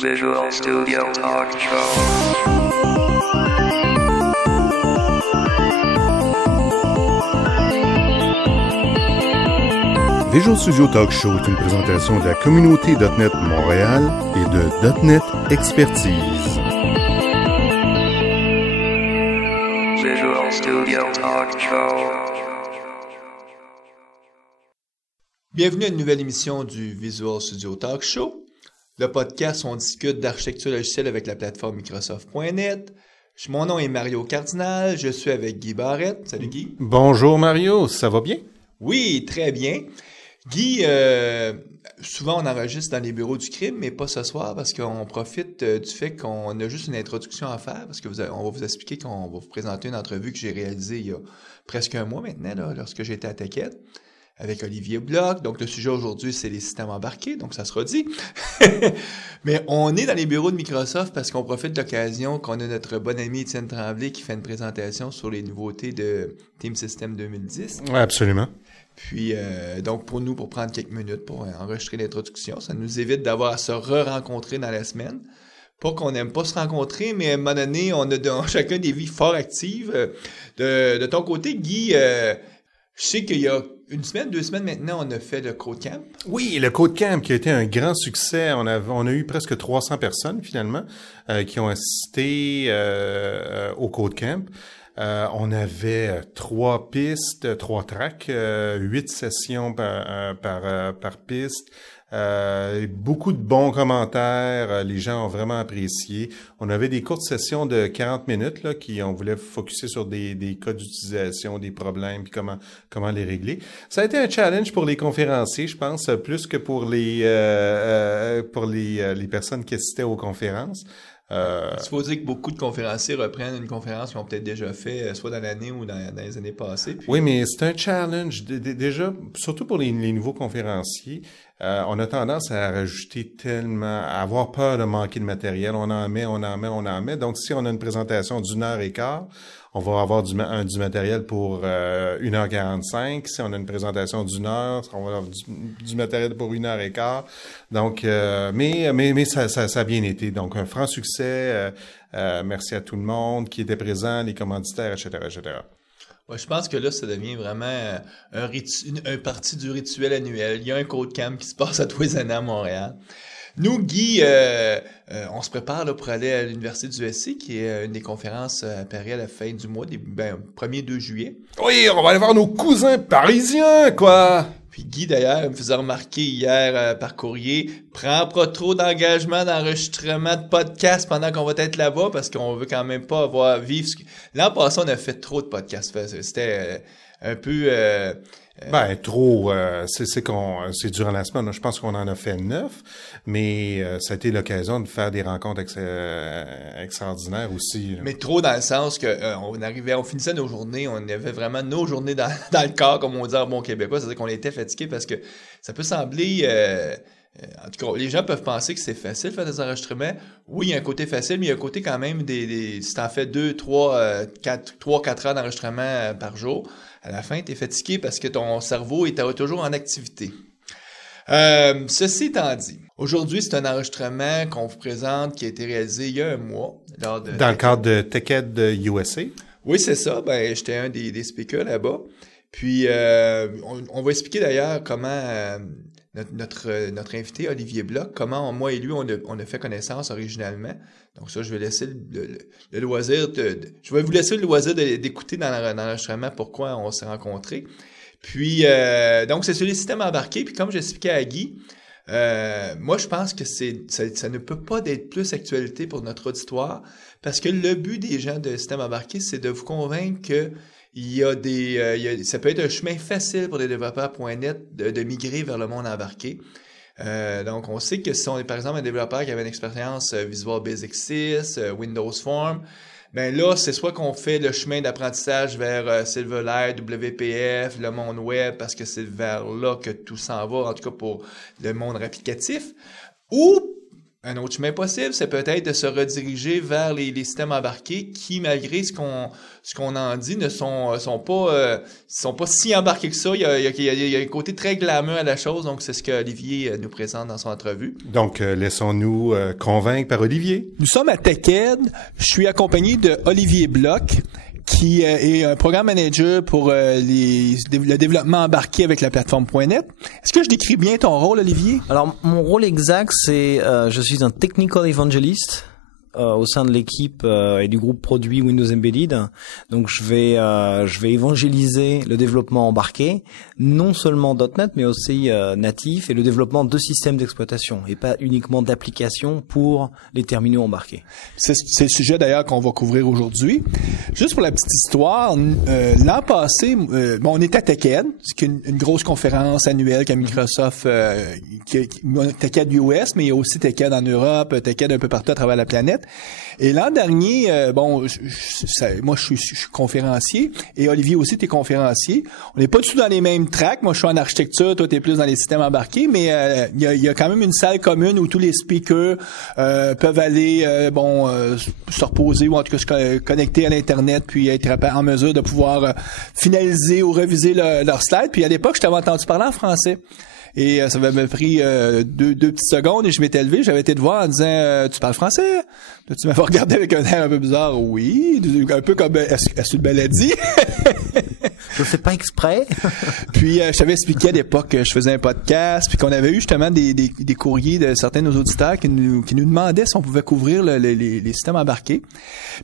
Visual Studio Talk Show. Visual Studio Talk Show est une présentation de la communauté .NET Montréal et de .NET Expertise. Visual Studio Talk Show. Bienvenue à une nouvelle émission du Visual Studio Talk Show. Le podcast où on discute d'architecture logicielle avec la plateforme Microsoft.net. Mon nom est Mario Cardinal, je suis avec Guy Barrette. Salut Guy. Bonjour Mario, ça va bien? Oui, très bien. Guy, souvent on enregistre dans les bureaux du crime, mais pas ce soir parce qu'on profite du fait qu'on a juste une introduction à faire parce que on va vous expliquer qu'on va vous présenter une entrevue que j'ai réalisée il y a presque un mois maintenant, là, lorsque j'étais à Teched, avec Olivier Bloch. Donc, le sujet aujourd'hui, c'est les systèmes embarqués, donc ça sera dit. Mais on est dans les bureaux de Microsoft parce qu'on profite de l'occasion qu'on a notre bon ami Étienne Tremblay qui fait une présentation sur les nouveautés de Team System 2010. Oui, absolument. Puis, donc, pour prendre quelques minutes pour enregistrer l'introduction, ça nous évite d'avoir à se re-rencontrer dans la semaine. Pas qu'on n'aime pas se rencontrer, mais à un moment donné, on a chacun des vies fort actives. De ton côté, Guy, je sais qu'il y a une semaine, 2 semaines maintenant, on a fait le Code Camp. Oui, le Code Camp qui a été un grand succès. On a eu presque 300 personnes finalement qui ont assisté au Code Camp. On avait 3 pistes, 3 tracks, 8 sessions par piste. Beaucoup de bons commentaires, les gens ont vraiment apprécié. On avait des courtes sessions de 40 minutes là, on voulait focuser sur des cas d'utilisation, des problèmes, puis comment les régler. Ça a été un challenge pour les conférenciers, je pense, plus que pour les personnes qui assistaient aux conférences. Il faut dire que beaucoup de conférenciers reprennent une conférence qu'ils ont peut-être déjà fait, soit dans l'année ou dans les années passées. Puis... Oui, mais c'est un challenge. Déjà, surtout pour les nouveaux conférenciers, on a tendance à rajouter tellement, à avoir peur de manquer de matériel. On en met. Donc, si on a une présentation d'1h15, on va avoir du matériel pour 1h45. Si on a une présentation d'1 heure, on va avoir du matériel pour 1h15. Donc, mais ça a bien été. Donc, un franc succès. Merci à tout le monde qui était présent, les commanditaires, etc., etc. Ouais, je pense que là, ça devient vraiment un parti du rituel annuel. Il y a un Code Camp qui se passe à tous les années à Montréal. Nous, Guy, on se prépare là, pour aller à l'Université du USC, qui est une des conférences à Paris à la fin du mois, 1er 2 juillet. Oui, on va aller voir nos cousins parisiens, quoi! Puis Guy, d'ailleurs, il me faisait remarquer hier par courrier, prends pas trop d'engagement d'enregistrement de podcast pendant qu'on va être là-bas, parce qu'on veut quand même pas vivre... L'an passé, on a fait trop de podcasts. C'était un peu... trop, c'est durant la semaine. Je pense qu'on en a fait 9, mais ça a été l'occasion de faire des rencontres extraordinaires aussi. Là. Mais trop dans le sens que on finissait nos journées, on avait vraiment nos journées dans le corps, comme on dit en bon québécois, c'est-à-dire qu'on était fatigué parce que ça peut sembler... en tout cas, les gens peuvent penser que c'est facile de faire des enregistrements. Oui, il y a un côté facile, mais il y a un côté quand même si t'en fais 2, 3, 4 heures d'enregistrement par jour, à la fin, t'es fatigué parce que ton cerveau est toujours en activité. Ceci étant dit, aujourd'hui, c'est un enregistrement qu'on vous présente qui a été réalisé il y a un mois. Dans le cadre de Teched USA? Oui, c'est ça. J'étais un des speakers là-bas. Puis, on va expliquer d'ailleurs comment... Notre invité, Olivier Bloch, comment moi et lui, on a fait connaissance originalement. Donc ça, je vais laisser le loisir je vais vous laisser le loisir d'écouter dans l'enregistrement pourquoi on s'est rencontrés. Puis, donc, c'est sur les systèmes embarqués. Puis comme j'expliquais à Guy, moi, je pense que ça ne peut pas d'être plus actualité pour notre auditoire parce que le but des gens de systèmes embarqués, c'est de vous convaincre que ça peut être un chemin facile pour les développeurs .NET de migrer vers le monde embarqué. Donc, on sait que si on est par exemple un développeur qui avait une expérience Visual Basic 6, Windows Form, ben là, c'est soit qu'on fait le chemin d'apprentissage vers Silverlight, WPF, le monde web, parce que c'est vers là que tout s'en va, en tout cas pour le monde applicatif, ou Un autre chemin possible, c'est peut-être de se rediriger vers les systèmes embarqués qui, malgré ce qu'on en dit, ne sont pas si embarqués que ça. Il y a un côté très glamour à la chose, donc c'est ce que Olivier nous présente dans son entrevue. Donc, laissons-nous convaincre par Olivier. Nous sommes à TechEd. Je suis accompagné de Olivier Bloch, qui est un programme manager pour le développement embarqué avec la plateforme.net. Est-ce que je décris bien ton rôle, Olivier? Alors, mon rôle exact, c'est je suis un technical evangelist au sein de l'équipe et du groupe produit Windows Embedded. Donc, je vais évangéliser le développement embarqué, non seulement .NET, mais aussi natif, et le développement de systèmes d'exploitation, et pas uniquement d'applications pour les terminaux embarqués. C'est le sujet d'ailleurs qu'on va couvrir aujourd'hui. Juste pour la petite histoire, l'an passé, on était à TechEd, c'est une grosse conférence annuelle qu'a Microsoft, TechEd US, mais il y a aussi TechEd en Europe, TechEd un peu partout à travers la planète. Et l'an dernier, moi je suis conférencier, et Olivier aussi, t'es conférencier. On n'est pas du tout dans les mêmes tracks. Moi, je suis en architecture, toi, t'es plus dans les systèmes embarqués, mais il y a quand même une salle commune où tous les speakers peuvent aller se reposer ou en tout cas se connecter à l'Internet puis être en mesure de pouvoir finaliser ou reviser leur slide. Puis à l'époque, je t'avais entendu parler en français. Et ça m'avait pris deux petites secondes et je m'étais levé, j'avais été te voir en disant tu parles français? Là, tu m'avais regardé avec un air un peu bizarre. Oui, un peu comme est-ce que tu le baladis? Je le fais pas exprès. Puis je t'avais expliqué à l'époque que je faisais un podcast, puis qu'on avait eu justement des courriers de certains de nos auditeurs qui nous demandaient si on pouvait couvrir les systèmes embarqués.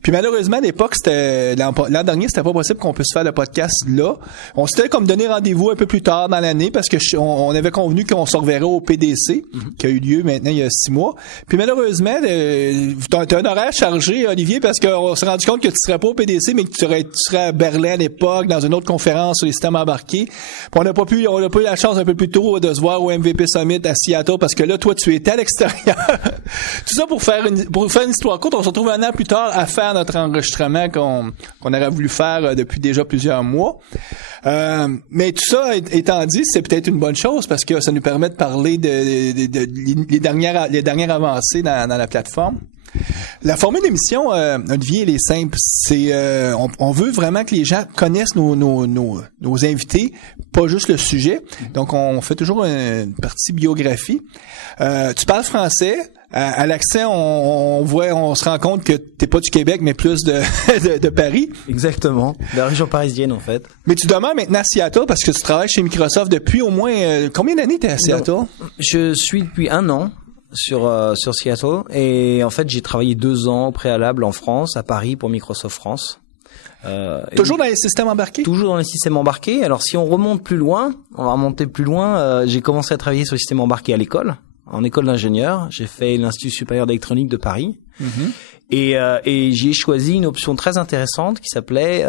Puis malheureusement à l'époque, l'an dernier, c'était pas possible qu'on puisse faire le podcast là. On s'était comme donné rendez-vous un peu plus tard dans l'année parce que on avait convenu qu'on se reverrait au PDC, qui a eu lieu maintenant il y a 6 mois. Puis malheureusement, t'as un horaire chargé, Olivier, parce qu'on s'est rendu compte que tu serais pas au PDC, mais que tu serais à Berlin à l'époque, dans une autre conférence sur les systèmes embarqués. Puis on n'a pas eu la chance un peu plus tôt de se voir au MVP Summit à Seattle, parce que là, toi, tu étais à l'extérieur. Tout ça pour faire une histoire courte, on se retrouve un an plus tard à faire notre enregistrement qu'on aurait voulu faire depuis déjà plusieurs mois. Mais tout ça étant dit, c'est peut-être une bonne chose parce que ça nous permet de parler les dernières avancées dans la plateforme. La formule d'émission, Olivier, elle est simple. C'est on veut vraiment que les gens connaissent nos invités, pas juste le sujet. Donc, on fait toujours une partie biographie. Tu parles français. À l'accent, on se rend compte que t'es pas du Québec, mais plus de Paris. Exactement. De la région parisienne, en fait. Mais tu demeures maintenant à Seattle parce que tu travailles chez Microsoft depuis au moins combien d'années t'es à Seattle? Donc, je suis depuis 1 an sur Seattle et en fait j'ai travaillé 2 ans au préalable en France, à Paris pour Microsoft France. Toujours dans les systèmes embarqués? Toujours dans les systèmes embarqués. Alors si on remonte plus loin, j'ai commencé à travailler sur les systèmes embarqués à l'école, en école d'ingénieur. J'ai fait l'Institut supérieur d'électronique de Paris. Et j'y ai choisi une option très intéressante qui s'appelait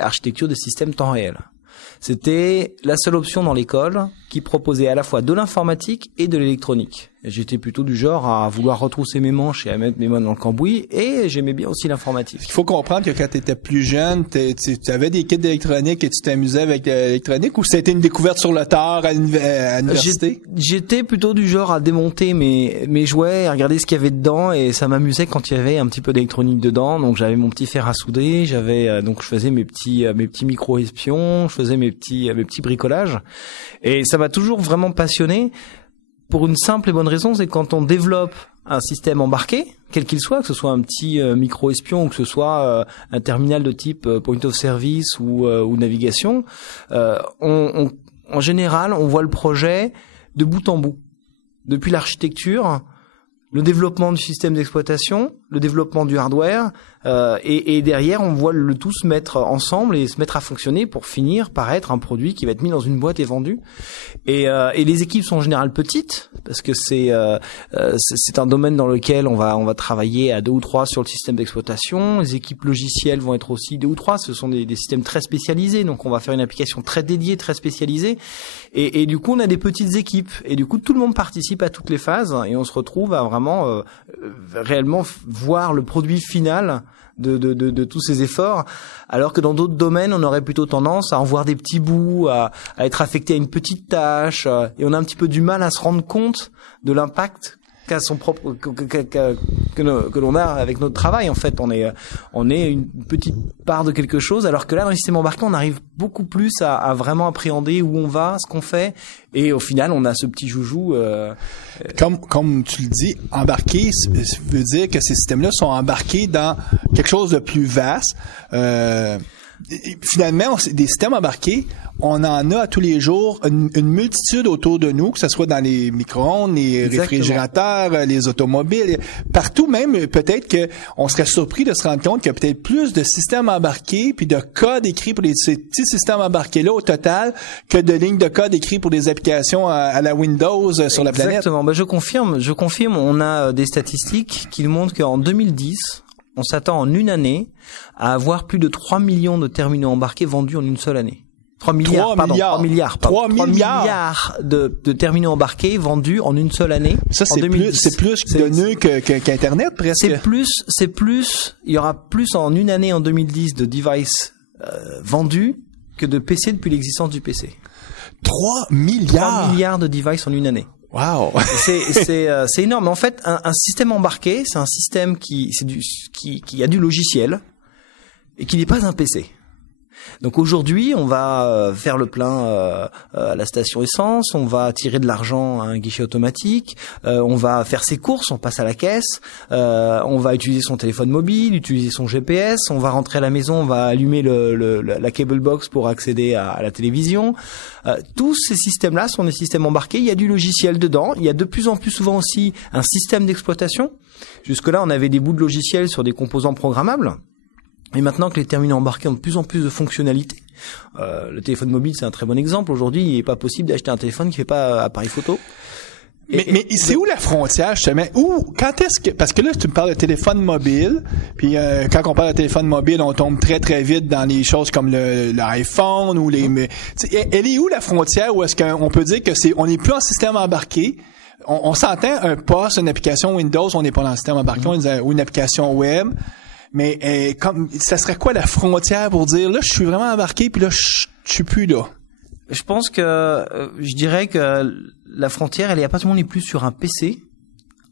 architecture de système temps réel. C'était la seule option dans l'école qui proposait à la fois de l'informatique et de l'électronique. Et j'étais plutôt du genre à vouloir retrousser mes manches et à mettre mes mains dans le cambouis, et j'aimais bien aussi l'informatique. Il faut comprendre que quand tu étais plus jeune, tu avais des kits d'électronique et tu t'amusais avec l'électronique, ou c'était une découverte sur le tard à l'université? J'étais plutôt du genre à démonter mes jouets, à regarder ce qu'il y avait dedans, et ça m'amusait quand il y avait un petit peu d'électronique dedans. Donc j'avais mon petit fer à souder, donc je faisais mes petits micro-espions, je faisais mes petits bricolages, et ça m'a toujours vraiment passionné. Pour une simple et bonne raison, c'est quand on développe un système embarqué, quel qu'il soit, que ce soit un petit micro-espion ou que ce soit un terminal de type point of service ou navigation, en général, on voit le projet de bout en bout. Depuis l'architecture, le développement du système d'exploitation, le développement du hardware, et derrière, on voit le tout se mettre ensemble et se mettre à fonctionner pour finir par être un produit qui va être mis dans une boîte et vendu. Et les équipes sont en général petites parce que c'est un domaine dans lequel on va travailler à 2 ou 3 sur le système d'exploitation. Les équipes logicielles vont être aussi 2 ou 3. Ce sont des systèmes très spécialisés, donc on va faire une application très dédiée, très spécialisée. Et du coup, on a des petites équipes. Et du coup, tout le monde participe à toutes les phases et on se retrouve à vraiment réellement voir le produit final de tous ces efforts, alors que dans d'autres domaines, on aurait plutôt tendance à en voir des petits bouts, à être affecté à une petite tâche, et on a un petit peu du mal à se rendre compte de l'impact qu'a son propre que l'on a avec notre travail. En fait, on est une petite part de quelque chose, alors que là, dans le système embarqué, on arrive beaucoup plus à vraiment appréhender où on va, ce qu'on fait, et au final, on a ce petit joujou. Comme tu le dis, embarqué, ça veut dire que ces systèmes-là sont embarqués dans quelque chose de plus vaste. Finalement, des systèmes embarqués, on en a à tous les jours une multitude autour de nous, que ce soit dans les micro-ondes, les réfrigérateurs, les automobiles, partout. Même peut-être que on serait surpris de se rendre compte qu'il y a peut-être plus de systèmes embarqués puis de code écrits pour ces petits systèmes embarqués-là au total que de lignes de code écrits pour des applications à la Windows sur la planète. Exactement. Ben, je confirme. On a des statistiques qui montrent qu'en 2010, on s'attend en une année à avoir plus de 3 millions de terminaux embarqués vendus en une seule année. 3 milliards de terminaux embarqués vendus en une seule année. Ça, c'est plus de nœuds qu'Internet, presque. C'est plus, il y aura plus en une année en 2010 de devices vendus que de PC depuis l'existence du PC. 3 milliards! 3 milliards de devices en une année. Wow. C'est énorme. En fait, un système embarqué, c'est un système qui a du logiciel et qui n'est pas un PC. Donc aujourd'hui, on va faire le plein à la station essence, on va tirer de l'argent à un guichet automatique, on va faire ses courses, on passe à la caisse, on va utiliser son téléphone mobile, utiliser son GPS, on va rentrer à la maison, on va allumer la cable box pour accéder à la télévision. Tous ces systèmes-là sont des systèmes embarqués, il y a du logiciel dedans, il y a de plus en plus souvent aussi un système d'exploitation. Jusque-là, on avait des bouts de logiciel sur des composants programmables. Et maintenant que les terminaux embarqués ont de plus en plus de fonctionnalités, le téléphone mobile c'est un très bon exemple. Aujourd'hui, il n'est pas possible d'acheter un téléphone qui fait pas appareil photo. Mais c'est où la frontière, justement? Quand est-ce que, parce que là, tu me parles de téléphone mobile, puis quand on parle de téléphone mobile, on tombe très très vite dans les choses comme l'iPhone ou elle est où la frontière où est-ce qu'on peut dire que on n'est plus en système embarqué? On s'entend un poste, une application Windows, on n'est pas dans le système embarqué, ou une application web. Mais ça serait quoi la frontière pour dire là je suis vraiment embarqué puis là je suis plus là? Je pense que je dirais que la frontière elle est à partir du moment où on n'est plus sur un PC,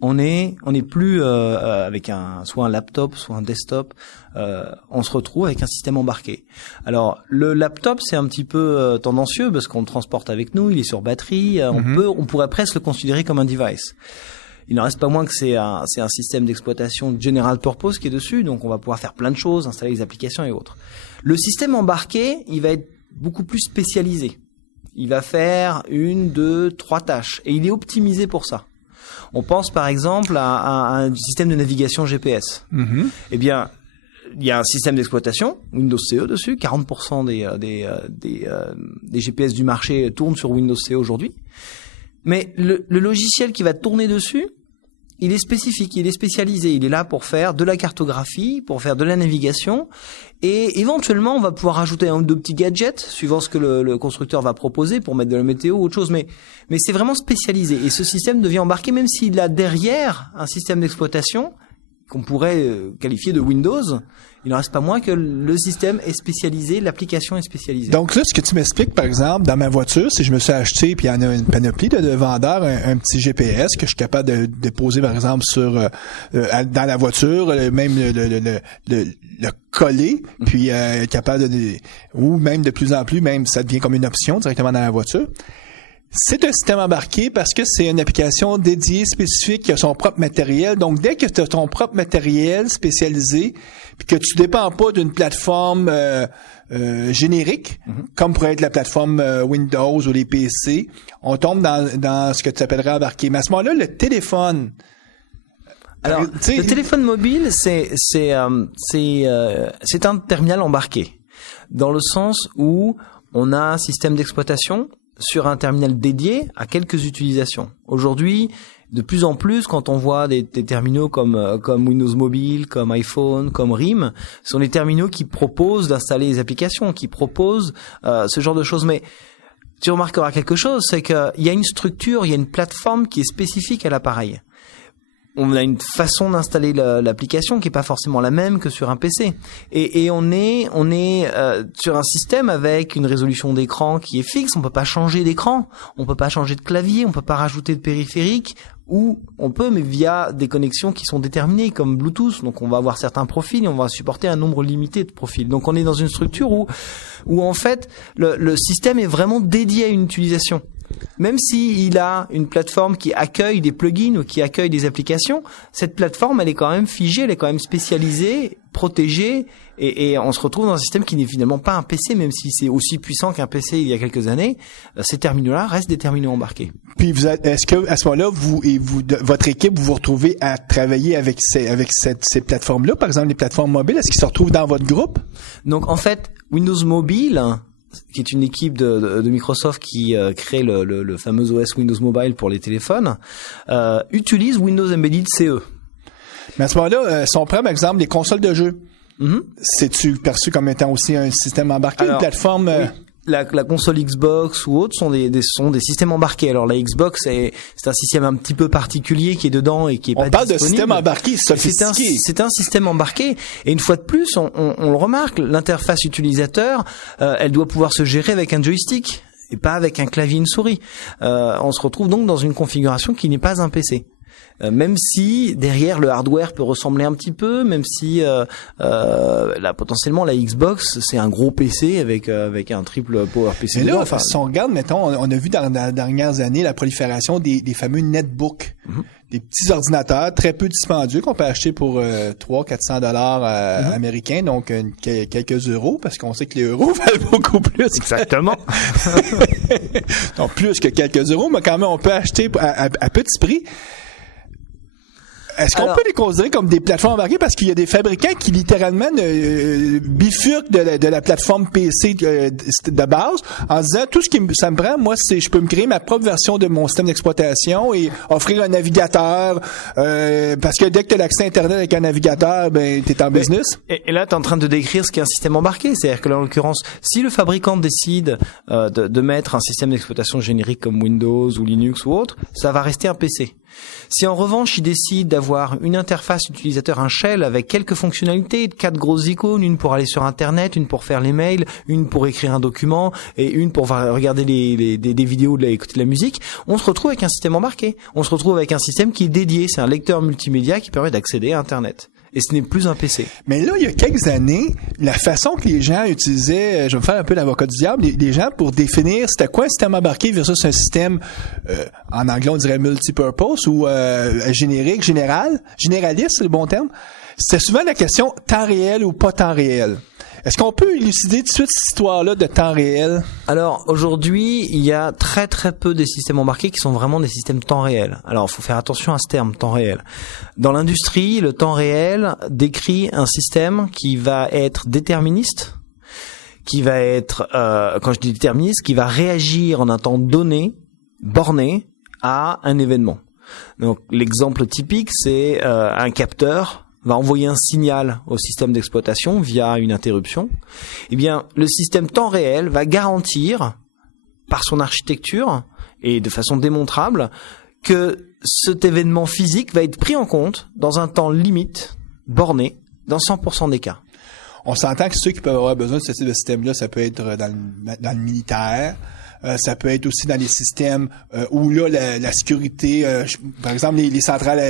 on est plus avec soit un laptop, soit un desktop, on se retrouve avec un système embarqué. Alors le laptop c'est un petit peu tendancieux parce qu'on le transporte avec nous, il est sur batterie, on pourrait presque le considérer comme un device. Il n'en reste pas moins que c'est un système d'exploitation general purpose qui est dessus, donc on va pouvoir faire plein de choses, installer des applications et autres. Le système embarqué, il va être beaucoup plus spécialisé. Il va faire 1, 2, 3 tâches et il est optimisé pour ça. On pense par exemple à un système de navigation GPS. Eh bien, il y a un système d'exploitation, Windows CE dessus, 40% des GPS du marché tournent sur Windows CE aujourd'hui. Mais le logiciel qui va tourner dessus, il est spécifique, il est spécialisé, il est là pour faire de la cartographie, pour faire de la navigation, et éventuellement on va pouvoir rajouter un ou deux petits gadgets, suivant ce que le constructeur va proposer pour mettre de la météo ou autre chose, mais c'est vraiment spécialisé. Et ce système devient embarqué, même s'il a derrière un système d'exploitation qu'on pourrait qualifier de Windows, il n'en reste pas moins que le système est spécialisé, l'application est spécialisée. Donc là, ce que tu m'expliques, par exemple, dans ma voiture, si je me suis acheté, puis il y en a une panoplie de vendeurs, un petit GPS que je suis capable de déposer, par exemple, dans la voiture, même le coller, puis capable ou même de plus en plus, même ça devient comme une option directement dans la voiture. C'est un système embarqué parce que c'est une application dédiée, spécifique, qui a son propre matériel. Donc, dès que tu as ton propre matériel spécialisé, puis que tu dépends pas d'une plateforme générique, comme pourrait être la plateforme Windows ou les PC, on tombe dans ce que tu appellerais embarqué. Mais à ce moment-là, le téléphone... Alors, le téléphone mobile, c'est un terminal embarqué, dans le sens où on a un système d'exploitation sur un terminal dédié à quelques utilisations. Aujourd'hui, de plus en plus, quand on voit des terminaux comme Windows Mobile, comme iPhone, comme RIM, ce sont des terminaux qui proposent d'installer des applications, qui proposent ce genre de choses. Mais tu remarqueras quelque chose, c'est qu'il y a une structure, il y a une plateforme qui est spécifique à l'appareil. on a une façon d'installer l'application qui est pas forcément la même que sur un PC. Et on est sur un système avec une résolution d'écran qui est fixe. On peut pas changer d'écran, on peut pas changer de clavier, on peut pas rajouter de périphérique. Ou on peut, mais via des connexions qui sont déterminées, comme Bluetooth. Donc on va avoir certains profils et on va supporter un nombre limité de profils. Donc on est dans une structure où en fait le système est vraiment dédié à une utilisation. Même s'il a une plateforme qui accueille des plugins ou qui accueille des applications, cette plateforme, elle est quand même figée, elle est quand même spécialisée, protégée, et on se retrouve dans un système qui n'est finalement pas un PC, même si c'est aussi puissant qu'un PC il y a quelques années. Ces terminaux-là restent des terminaux embarqués. Puis est-ce que à ce moment-là, votre équipe, vous retrouvez à travailler avec ces plateformes-là, par exemple les plateformes mobiles, est-ce qu'ils se retrouvent dans votre groupe? Donc en fait, Windows Mobile, qui est une équipe de Microsoft qui crée le fameux OS Windows Mobile pour les téléphones, utilise Windows Embedded CE. Mais à ce moment-là, si on prend par exemple les consoles de jeux, c'est-tu perçu comme étant aussi un système embarqué, une plateforme? Oui. La console Xbox ou autre sont des systèmes embarqués. Alors la Xbox c'est un système un petit peu particulier qui est dedans et qui est pas disponible. On parle de système embarqué sophistiqué. C'est un système embarqué, et une fois de plus on le remarque, l'interface utilisateur elle doit pouvoir se gérer avec un joystick et pas avec un clavier et une souris. On se retrouve donc dans une configuration qui n'est pas un PC. Même si derrière le hardware peut ressembler un petit peu, même si là potentiellement la Xbox c'est un gros PC avec un triple Power PC. Mais là, si on regarde, mettons, on a vu dans les dernières années la prolifération des fameux netbooks, des petits ordinateurs très peu dispendieux qu'on peut acheter pour 300-400 $ américains, donc quelques euros, parce qu'on sait que les euros valent beaucoup plus. Exactement. Donc plus que quelques euros, mais quand même on peut acheter à petit prix. Est-ce qu'on peut les considérer comme des plateformes embarquées, parce qu'il y a des fabricants qui littéralement bifurquent de la plateforme PC de base en disant tout ce ça me prend, moi c'est je peux me créer ma propre version de mon système d'exploitation et offrir un navigateur parce que dès que tu as l'accès Internet avec un navigateur, ben t'es en business. Et là tu es en train de décrire ce qu'est un système embarqué, c'est-à-dire que là, en l'occurrence, si le fabricant décide de mettre un système d'exploitation générique comme Windows ou Linux ou autre, ça va rester un PC. Si en revanche il décide d'avoir une interface utilisateur, un shell avec quelques fonctionnalités, 4 grosses icônes, une pour aller sur Internet, une pour faire les mails, une pour écrire un document et une pour regarder des vidéos, écouter de la musique, on se retrouve avec un système embarqué. On se retrouve avec un système qui est dédié, c'est un lecteur multimédia qui permet d'accéder à Internet. Et ce n'est plus un PC. Mais là, il y a quelques années, la façon que les gens utilisaient, je vais me faire un peu l'avocat du diable, les gens pour définir c'était quoi un système embarqué versus un système, en anglais on dirait multipurpose ou généraliste, c'est le bon terme. C'était souvent la question temps réel ou pas temps réel. Est-ce qu'on peut élucider tout de suite cette histoire-là de temps réel? Alors, aujourd'hui, il y a très très peu des systèmes embarqués qui sont vraiment des systèmes temps réel. Alors, il faut faire attention à ce terme, temps réel. Dans l'industrie, le temps réel décrit un système qui va être déterministe, qui va être, quand je dis déterministe, qui va réagir en un temps donné, borné, à un événement. Donc, l'exemple typique, c'est un capteur va envoyer un signal au système d'exploitation via une interruption. Eh bien, le système temps réel va garantir, par son architecture et de façon démontrable, que cet événement physique va être pris en compte dans un temps limite, borné, dans 100% des cas. On s'entend que ceux qui peuvent avoir besoin de ce type de système-là, ça peut être dans le militaire. Ça peut être aussi dans les systèmes où là la sécurité, par exemple les centrales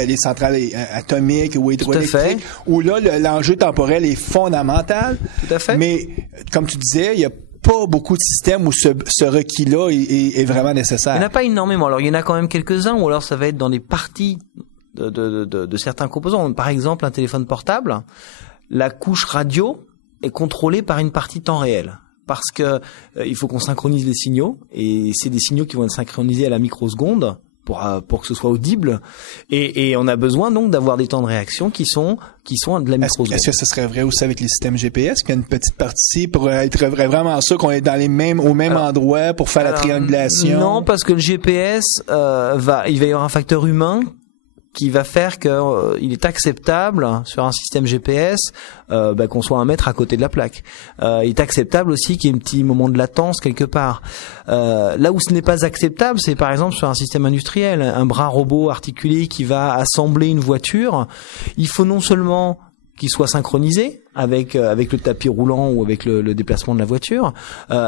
atomiques ou hydroélectriques, où là l'enjeu temporel est fondamental. Tout à fait. Mais comme tu disais, il y a pas beaucoup de systèmes où ce requis-là est vraiment nécessaire. Il n'y en a pas énormément. Alors il y en a quand même quelques-uns, ou alors ça va être dans des parties de certains composants. Par exemple, un téléphone portable, la couche radio est contrôlée par une partie temps réel. Parce que il faut qu'on synchronise les signaux, et c'est des signaux qui vont être synchronisés à la microseconde pour que ce soit audible, et on a besoin donc d'avoir des temps de réaction qui sont de la microseconde. Est-ce que ce serait vrai aussi avec les systèmes GPS, qu'il y a une petite partie pour être vraiment sûr qu'on est dans au même endroit pour faire la triangulation? Non, parce que le GPS il va y avoir un facteur humain qui va faire que il est acceptable sur un système GPS qu'on soit 1 mètre à côté de la plaque. Il est acceptable aussi qu'il y ait un petit moment de latence quelque part. Là où ce n'est pas acceptable, c'est par exemple sur un système industriel, un bras robot articulé qui va assembler une voiture. Il faut non seulement qu'il soit synchronisé avec le tapis roulant ou avec le déplacement de la voiture,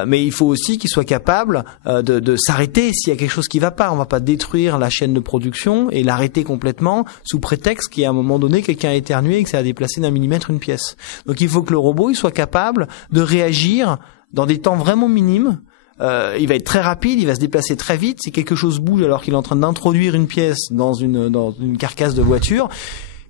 mais il faut aussi qu'il soit capable de s'arrêter s'il y a quelque chose qui va pas. On va pas détruire la chaîne de production et l'arrêter complètement sous prétexte qu'à un moment donné quelqu'un a éternué et que ça a déplacé d'1 millimètre une pièce. Donc il faut que le robot il soit capable de réagir dans des temps vraiment minimes. Il va être très rapide, il va se déplacer très vite. Si quelque chose bouge alors qu'il est en train d'introduire une pièce dans une carcasse de voiture,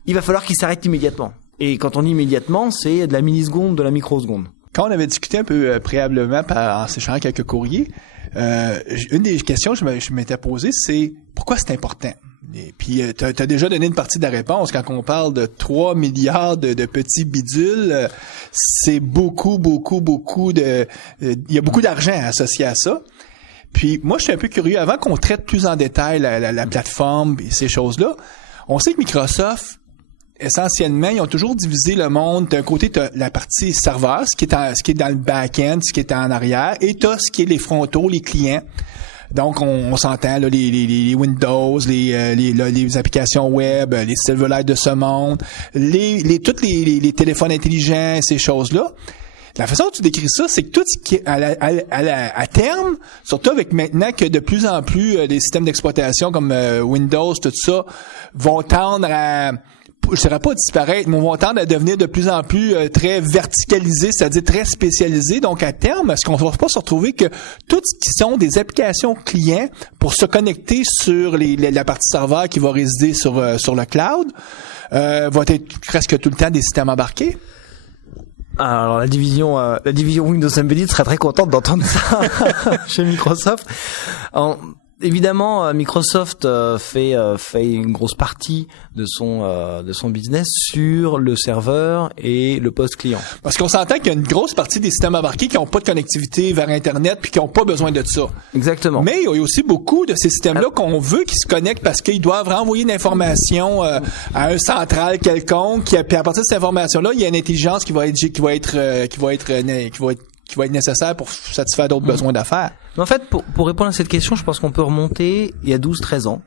il va falloir qu'il s'arrête immédiatement. Et quand on dit immédiatement, c'est de la milliseconde, de la microseconde. Quand on avait discuté un peu préalablement en s'échangeant quelques courriers, une des questions que je m'étais posée, c'est pourquoi c'est important? Et puis, t'as déjà donné une partie de la réponse. Quand on parle de 3 milliards de petits bidules, c'est beaucoup de... Il y a beaucoup d'argent associé à ça. Puis, moi, je suis un peu curieux. Avant qu'on traite plus en détail la plateforme et ces choses-là, on sait que Microsoft... essentiellement, ils ont toujours divisé le monde. D'un côté, tu as la partie serveur, ce qui est dans le back-end, ce qui est en arrière, et tu as ce qui est les frontaux, les clients. Donc, on s'entend, là, les Windows, les applications web, les Silverlight de ce monde, tous les téléphones intelligents, ces choses-là. La façon dont tu décris ça, c'est que tout ce qui est à terme, surtout avec maintenant que de plus en plus les systèmes d'exploitation comme Windows, tout ça, vont tendre à... je dirais pas disparaître, mais vont tendre à devenir de plus en plus très verticalisés, c'est-à-dire très spécialisés. Donc, à terme, est-ce qu'on ne va pas se retrouver que tout ce qui sont des applications clients pour se connecter sur la partie serveur qui va résider sur le cloud va être presque tout le temps des systèmes embarqués? Alors la division Windows Embedded serait très contente d'entendre ça chez Microsoft. Évidemment, Microsoft fait une grosse partie de son business sur le serveur et le poste client. Parce qu'on s'entend qu'il y a une grosse partie des systèmes embarqués qui n'ont pas de connectivité vers Internet puis qui n'ont pas besoin de ça. Exactement. Mais il y a aussi beaucoup de ces systèmes-là qu'on veut qu'ils se connectent parce qu'ils doivent renvoyer une information à un central quelconque. Puis à partir de cette information-là, il y a une intelligence qui va être nécessaire pour satisfaire d'autres besoins d'affaires. En fait, pour répondre à cette question, je pense qu'on peut remonter il y a 12-13 ans.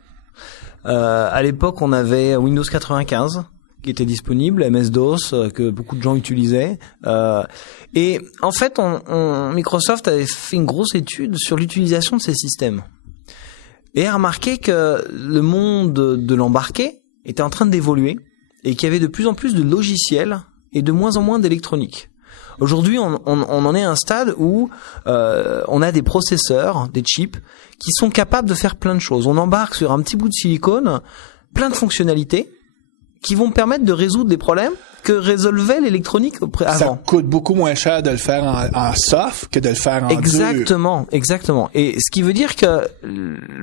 À l'époque, on avait Windows 95 qui était disponible, MS-DOS que beaucoup de gens utilisaient. Et en fait, Microsoft avait fait une grosse étude sur l'utilisation de ces systèmes. Et a remarqué que le monde de l'embarqué était en train d'évoluer et qu'il y avait de plus en plus de logiciels et de moins en moins d'électronique. Aujourd'hui, on en est à un stade où on a des processeurs, des chips, qui sont capables de faire plein de choses. On embarque sur un petit bout de silicone plein de fonctionnalités qui vont permettre de résoudre des problèmes que résolvait l'électronique avant. Ça coûte beaucoup moins cher de le faire en soft que de le faire en dur. Exactement. Et ce qui veut dire que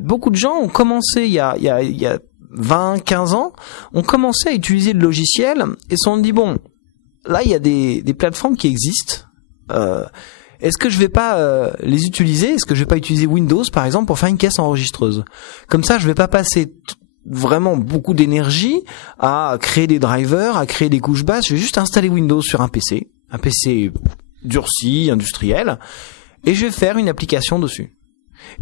beaucoup de gens ont commencé il y a 20, 15 ans, ont commencé à utiliser le logiciel et se sont dit bon, là, il y a des plateformes qui existent. Est-ce que je vais pas les utiliser? Est-ce que je vais pas utiliser Windows, par exemple, pour faire une caisse enregistreuse? Comme ça, je vais pas passer vraiment beaucoup d'énergie à créer des drivers, à créer des couches basses. Je vais juste installer Windows sur un PC durci, industriel, et je vais faire une application dessus.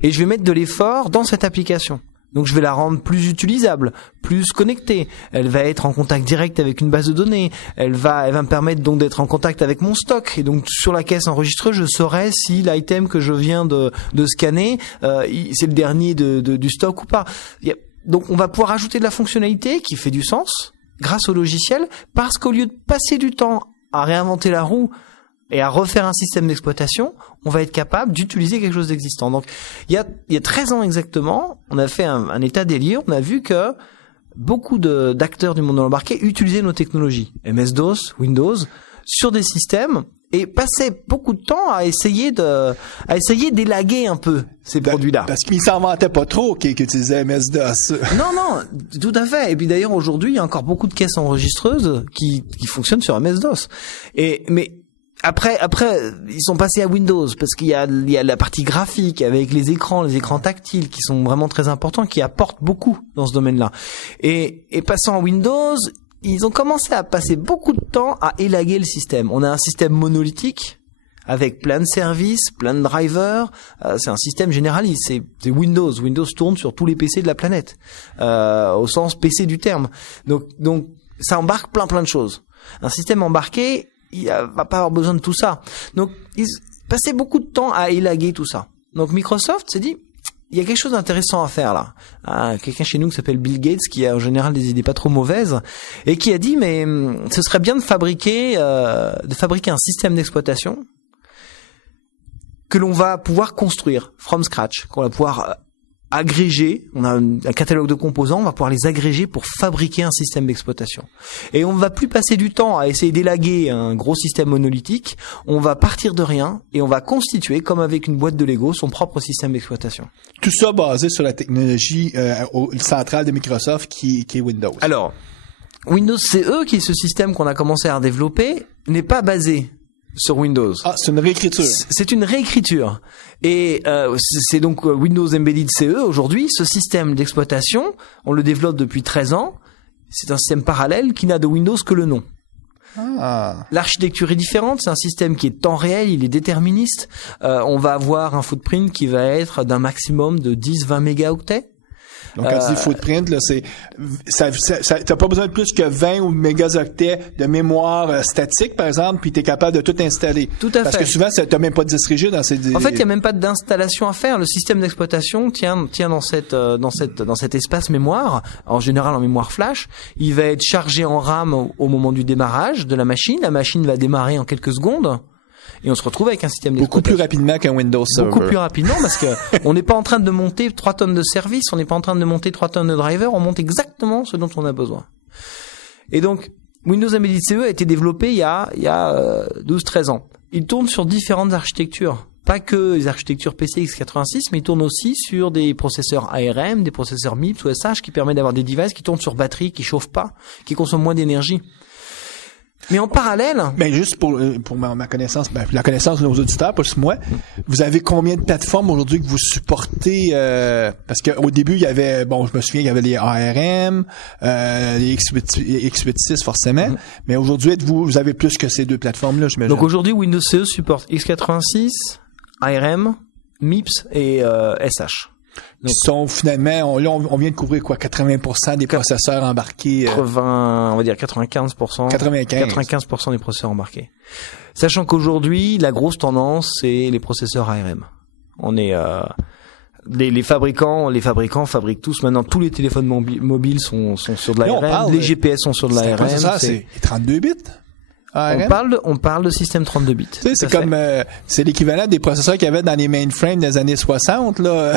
Et je vais mettre de l'effort dans cette application. Donc je vais la rendre plus utilisable, plus connectée. Elle va être en contact direct avec une base de données. Elle va me permettre donc d'être en contact avec mon stock. Et donc sur la caisse enregistreuse, je saurai si l'item que je viens de scanner, c'est le dernier du stock ou pas. Donc on va pouvoir ajouter de la fonctionnalité qui fait du sens grâce au logiciel, parce qu'au lieu de passer du temps à réinventer la roue et à refaire un système d'exploitation, on va être capable d'utiliser quelque chose d'existant. Donc, il y a 13 ans exactement, on a fait un état des lieux, on a vu que beaucoup d'acteurs du monde de l'embarqué utilisaient nos technologies, MS-DOS, Windows, sur des systèmes, et passaient beaucoup de temps à essayer d'élaguer un peu ces produits-là. Parce qu'ils s'en vantaient pas trop qu'ils utilisaient MS-DOS. Non, tout à fait. Et puis d'ailleurs, aujourd'hui, il y a encore beaucoup de caisses enregistreuses qui fonctionnent sur MS-DOS. Mais Après, ils sont passés à Windows parce qu'il y a la partie graphique avec les écrans tactiles qui sont vraiment très importants, qui apportent beaucoup dans ce domaine-là. Et passant à Windows, ils ont commencé à passer beaucoup de temps à élaguer le système. On a un système monolithique avec plein de services, plein de drivers. C'est un système généraliste. C'est Windows. Windows tourne sur tous les PC de la planète, au sens PC du terme. Donc ça embarque plein de choses. Un système embarqué, va pas avoir besoin de tout ça. Donc ils passaient beaucoup de temps à élaguer tout ça. Donc Microsoft s'est dit, il y a quelque chose d'intéressant à faire là. Quelqu'un chez nous qui s'appelle Bill Gates, qui a en général des idées pas trop mauvaises, et qui a dit mais ce serait bien de fabriquer un système d'exploitation que l'on va pouvoir construire from scratch, qu'on va pouvoir agréger. On a un catalogue de composants, on va pouvoir les agréger pour fabriquer un système d'exploitation. Et on ne va plus passer du temps à essayer d'élaguer un gros système monolithique. On va partir de rien et on va constituer, comme avec une boîte de Lego, son propre système d'exploitation. Tout ça basé sur la technologie centrale de Microsoft qui est Windows. Alors, Windows CE, qui est ce système qu'on a commencé à développer, n'est pas basé sur Windows. Ah, c'est une réécriture. C'est une réécriture. Et c'est donc Windows Embedded CE aujourd'hui. Ce système d'exploitation, on le développe depuis 13 ans. C'est un système parallèle qui n'a de Windows que le nom. Ah. L'architecture est différente. C'est un système qui est temps réel, il est déterministe. On va avoir un footprint qui va être d'un maximum de 10-20 mégaoctets. Donc, quand tu dis footprint, là, t'as pas besoin de plus que 20 ou mégaoctets de mémoire statique, par exemple, puis t'es capable de tout installer. Tout à fait. Parce que souvent, t'as même pas de disque rigide dans ces... En fait, il y a même pas d'installation à faire. Le système d'exploitation tient dans cet espace mémoire, en général en mémoire flash. Il va être chargé en RAM au moment du démarrage de la machine. La machine va démarrer en quelques secondes. Et on se retrouve avec un système d'exploitation. Beaucoup plus rapidement qu'un Windows Server. Beaucoup plus rapidement parce que on n'est pas en train de monter 3 tonnes de services, on n'est pas en train de monter 3 tonnes de drivers, on monte exactement ce dont on a besoin. Et donc, Windows Embedded CE a été développé il y a 12-13 ans. Il tourne sur différentes architectures. Pas que les architectures PC x86, mais il tourne aussi sur des processeurs ARM, des processeurs MIPS ou SH qui permettent d'avoir des devices qui tournent sur batterie, qui chauffent pas, qui consomment moins d'énergie. Mais en parallèle... Mais juste pour ma connaissance, la connaissance de nos auditeurs, pas juste moi, vous avez combien de plateformes aujourd'hui que vous supportez? Parce qu'au début, il y avait, je me souviens, il y avait les ARM, les x86 forcément, mais aujourd'hui, vous avez plus que ces deux plateformes-là, j'imagine. Donc aujourd'hui, Windows CE supporte x86, ARM, MIPS et SH. Donc, sont finalement, on vient de couvrir quoi, 80% des processeurs embarqués. 80, on va dire 95%. 95% des processeurs embarqués. Sachant qu'aujourd'hui, la grosse tendance, c'est les processeurs ARM. On est, les fabricants fabriquent tous. Maintenant, tous les téléphones mobiles sont sur de l'ARM. Les GPS sont sur de l'ARM. C'est ça, c'est 32 bits. On parle de système 32 bits. Tu sais, c'est comme c'est l'équivalent des processeurs qu'il y avait dans les mainframes des années 60 là.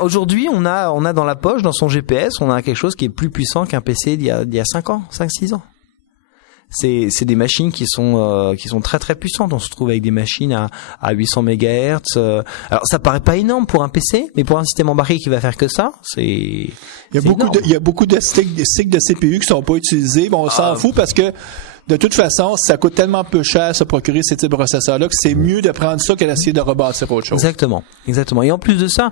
Aujourd'hui, on a dans la poche, dans son GPS, on a quelque chose qui est plus puissant qu'un PC d'il y a 5-6 ans. C'est des machines qui sont très très puissantes. On se trouve avec des machines à 800 MHz. Alors ça paraît pas énorme pour un PC, mais pour un système embarqué qui va faire que ça, il y a beaucoup de cycles de CPU qui sont pas utilisés. Bon, on s'en fout parce que de toute façon, ça coûte tellement peu cher de se procurer ces types de processeurs-là que c'est mieux de prendre ça que d'essayer de rebâtir autre chose. Exactement. Et en plus de ça,